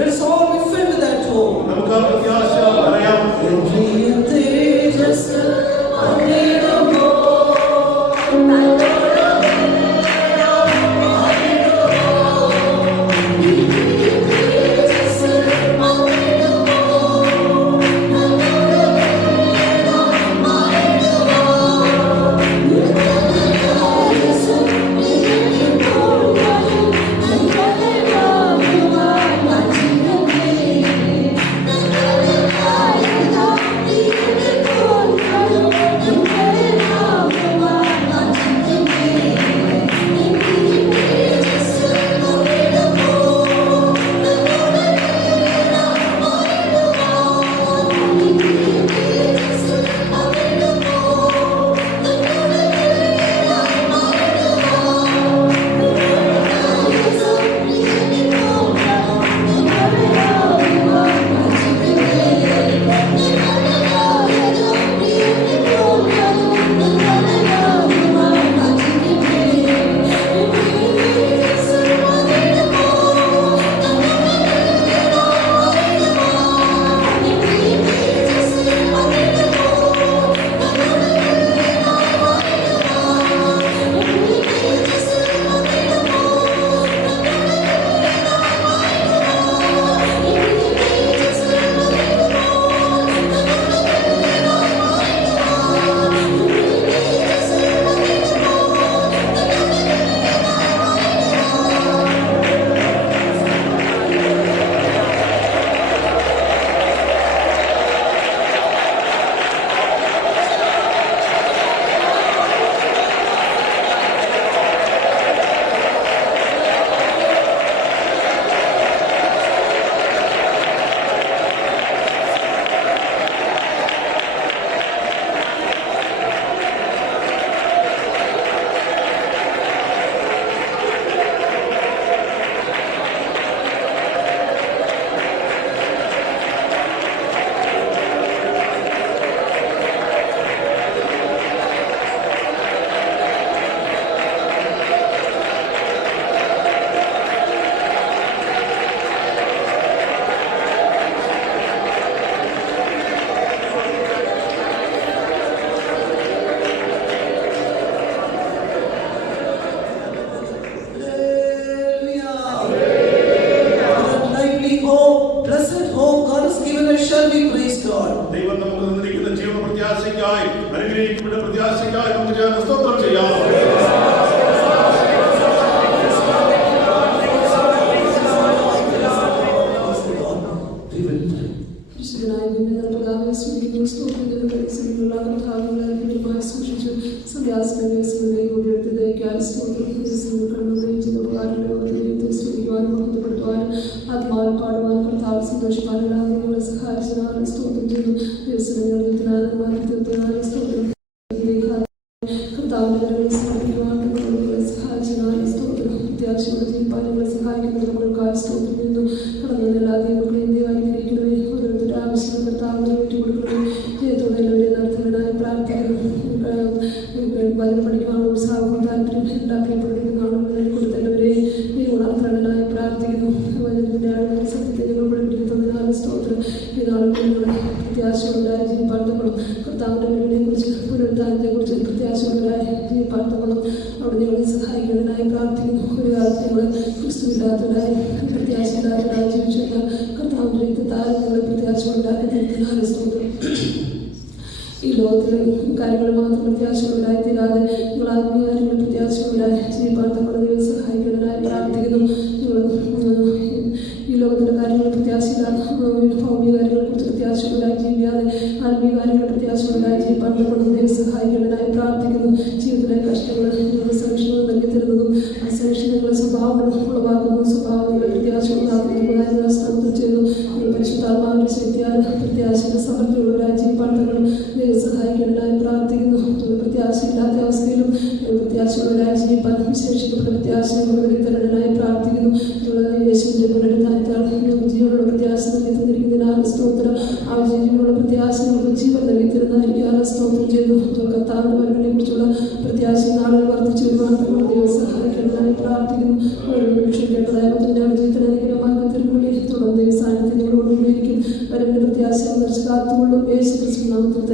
Let's all be filled with that hope. നമുക്ക് ആ പ്രത്യാശ പറയാം. ദൈവം നമുക്ക് തന്നിരിക്കുന്ന ജീവന പ്രത്യാശയ്ക്കായി അനുഗ്രഹിക്കപ്പെട്ട പ്രത്യാശയ്ക്കായി നമുക്ക് സ്തോത്രം ചെയ്യാം. ആത്മാവിൽ പാടുവാൻ കർത്താവ് സന്തോഷിപ്പാനുള്ള സഹായിച്ചതിനാലും സ്തോത്രം ചെയ്യുന്നു. സ്തോത്രം കർത്താവിന്റെ സമർപ്പിക്കുവാൻ സഹായിച്ചതിനാലും സ്തോത്രം. പ്രത്യാശയോടെ ജീവിപ്പാൻ ഞങ്ങളെ സഹായിക്കുന്നത് നമ്മൾക്കായി സ്തോത്രം ചെയ്യുന്നു. കടന്നു എല്ലാ ദൈവങ്ങളെയും ദൈവാനുഗ്രഹിക്കണമേ. ഓരോരുത്തരുടെ ആവശ്യം കർത്താവ് നിറവേറ്റി കൊടുക്കണമേ. ജയത്തോടെ എല്ലാവരെയും നടത്തുന്നതിനായി പ്രാർത്ഥിക്കുന്നു. വചനം പഠിക്കാനുള്ള ഉത്സാഹവും താല്പര്യം ഉണ്ടാക്കിയപ്പെടുന്ന ആളുകളെ കൊടുത്തവരെയും ഉണർത്തണനായി പ്രാർത്ഥിക്കുന്നു. വചനത്തിന്റെ ആളുകളെ സത്യത്തെ ഞങ്ങൾ പഠിപ്പിക്കുന്നതിനാലും സ്തോത്രം. ഈ നാളുകളിൽ ഞങ്ങളെ പ്രത്യാശയോടായി ജീവിപ്പാൻ തക്കണം. കർത്താവിന്റെ വീടിനെ കുറിച്ച് പുനരുദ്ധാനത്തെ കുറിച്ച് പ്രത്യാശയോടായി ജീവിപ്പാൻ തക്കണം. അവിടെ ഞങ്ങളെ സഹായിക്കുന്നതിനായി പ്രാർത്ഥിക്കുന്നു. ഒരു കാലത്ത് ഞങ്ങൾ ക്രിസ്തുവില്ലാത്തവരായി പ്രത്യാശയില്ലാത്തവരായി ജീവിച്ചാൽ കർത്താവിന്റെ രക്തത്താൽ ഞങ്ങളെ പ്രത്യാശയോടാക്കി തീർക്കുന്നതിനാലും സ്തോത്രം. ഈ ലോകത്തിലെ കാര്യങ്ങൾ മാത്രം പ്രത്യാശകളുണ്ടായി തീരാതെ നിങ്ങൾ ആത്മീയ കാര്യങ്ങൾ പ്രത്യാശകളുണ്ടായി ജീവിപ്പാൻ തങ്ങളുടെ ദൈവം സഹായിക്കുന്നതിനായി പ്രാർത്ഥിക്കുന്നു. ഈ ലോകത്തിലെ കാര്യങ്ങൾ പ്രത്യാശയില്ലാതെ ഭൗമിക കാര്യങ്ങളെ കുറിച്ച് പ്രത്യാശകളുണ്ടായി ജീവിക്കാതെ ആത്മീയ കാര്യങ്ങൾ പ്രത്യാശകളുണ്ടായി ജീവിപ്പാൻ തങ്ങളുടെ ദൈവം സഹായിക്കുന്നതിനായി പ്രാർത്ഥിക്കുന്നു. ജീവിതത്തിലെ കഷ്ടങ്ങൾ ഞങ്ങൾ സഹിഷ്ണുത നൽകി തരുന്നതും അസഹിഷ്ണുതകളുടെ സ്വഭാവങ്ങൾ ഉളവാക്കുന്നതും സ്വഭാവങ്ങളുടെ പ്രത്യാശകളുണ്ടാകുന്നതും സ്തോത്രം ചെയ്തു. പരിശുദ്ധാത്മാവിന്റെ ശക്തിയാൽ പ്രത്യാശയുടെ സമൃദ്ധിയുള്ളവരായി ജീവിപ്പാൻ തങ്ങളും ദൈവം സഹായിക്കുന്നതിനായി പ്രാർത്ഥിക്കുന്നു. പ്രത്യാശയില്ലാത്ത അവസ്ഥയിലും പ്രത്യാശയോടെ ജീവിപ്പാൻ വിശേഷിക്കപ്പെട്ട പ്രത്യാശയോടെ തരണനായി പ്രാർത്ഥിക്കുന്നു. യേശുവിന്റെ പുനരുദ്ധാനത്താൽ ജീവനുള്ള പ്രത്യാശ നൽകി തന്നിരിക്കുന്നതിനാൽ സ്തോത്രം. ആ ജീവനുള്ള പ്രത്യാശ നമുക്ക് ജീവൻ നൽകി തരുന്നതായിരിക്കും സ്തോത്രം ചെയ്തു. കർത്താവിന്റെ വരവിനെ കുറിച്ചുള്ള പ്രത്യാശ നാളുകൾ വർദ്ധിച്ചു വരുവാൻ നമ്മുടെ ദൈവം സഹായിക്കുന്നതിനായി പ്രാർത്ഥിക്കുന്നു. കേട്ടതായ ജീവിതത്തിന് അനുഗ്രഹമാകത്തിനുവേണ്ടി തുടർന്ന് ദൈവ സാന്നിധ്യം ഞങ്ങളോടുകൂടിയിരിക്കും. വരവിന്റെ പ്രത്യാശ നിറച്ച് കാത്തുകൊള്ളും. യേശു ക്രിസ്തു നാമത്തിൽ